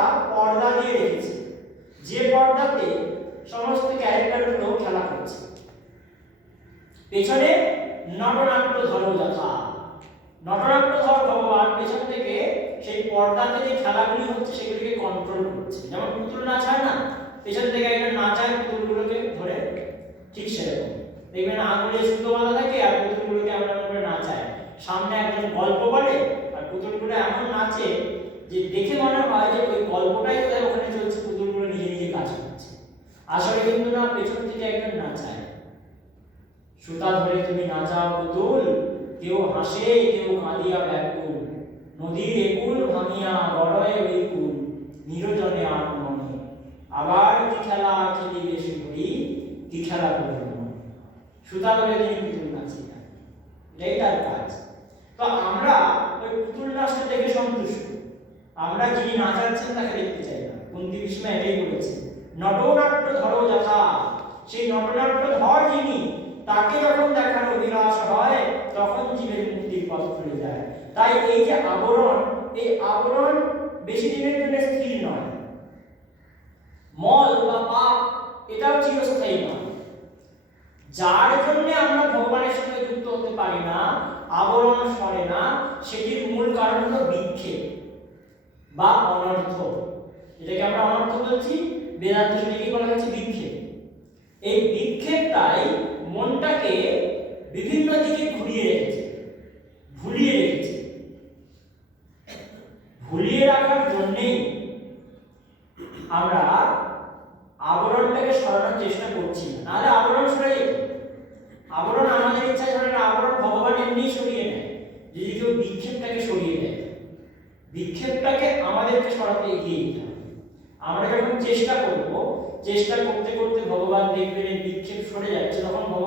পেছনে নটনাট্য ধর যথা, নটনাট্য ধর ভগবান পেছন থেকে সেই পর্দাতে যে খেলাগুলি হচ্ছে সেগুলিকে কন্ট্রোল করছে। যেমন পুতুল নাচ হয় না, পেছন থেকে একজন নাচায় পুতুলগুলোকে ধরে, ঠিক সেরকম দেখবেন আঙুলে সুতো বাঁধা থাকে আর পুতুলগুলোকে এমন করে নাচায়। সামনে একজন গল্প বলে আর পুতুলগুলো এমন নাচে যে দেখে মনে হয় যে ওই গল্পটাই কোথায় ওখানে চলছে, পুতুলগুলো নিজে নিজে কাজ করছে। আসলে কিন্তু না, পেছন থেকে একজন নাচায়। সুতা ধরে তুমি নাচাও পুতুল, কেউ হাসে কেউ কাঁদিয়া ব্যাকুল, নদীর একুল ভাঙিয়া গড়য়ে ওই কুল, নিরজনে আর মনে, আবার কি খেলা খেলিবে শুধুই, কি খেলা করবে মনে। সুতা ধরে তিনি পুতুল নাচিয়ে, এটাই তার কাজ। তো আমরা ওই পুতুল নাচটা দেখে সন্তুষ্ট, আমরা যিনি নাচাচ্ছেন তাকে দেখতে চাই না। কুন্তী ভীষ্মা এটাই বলেছে, নটনাট্য ধর যথা, সেই নটনাট্য ধর যিনি, তাকে যখন দেখার অভিলাষ হয় তখন জীবের মুক্তির পথ খুলে যায়। তাই এই যে আবরণ, এই আবরণ বেশি দিনের জন্য স্থির নয়। মল বা পাপ এটাও চিরস্থায়ী নয়। যার জন্য আমরা ভগবানের সঙ্গে যুক্ত হতে পারি না, আবরণ সরে না, সেটির মূল কারণ হলো বিক্ষেপ বা অনর্থ। এটাকে আমরা অনর্থ বলছি, বেদান্ত সেটিকে বলা হচ্ছে বিক্ষেপ। এই বিক্ষেপটাই মনটাকে বিভিন্ন দিকে ঘুরিয়ে রেখেছে, ভুলিয়ে রেখেছে। ভুলিয়ে রাখার জন্যেই আমরা আবরণটাকে সরানোর চেষ্টা করছি, নাহলে আবরণ সরে যেত। আবরণ আমাদের ইচ্ছা সরে না, আবরণ ভগবান এমনি সরিয়ে নেয় যদি কেউ বিক্ষেপটাকে সরিয়ে দেয়। বিক্ষেপটাকে আমাদেরকে সরাতে এগিয়ে যেতে হবে। আমরা যখন চেষ্টা করব, চেষ্টা করতে করতে ভগবান দেখবেন এই বিক্ষেপ সরে যাচ্ছে, তখন ভগবান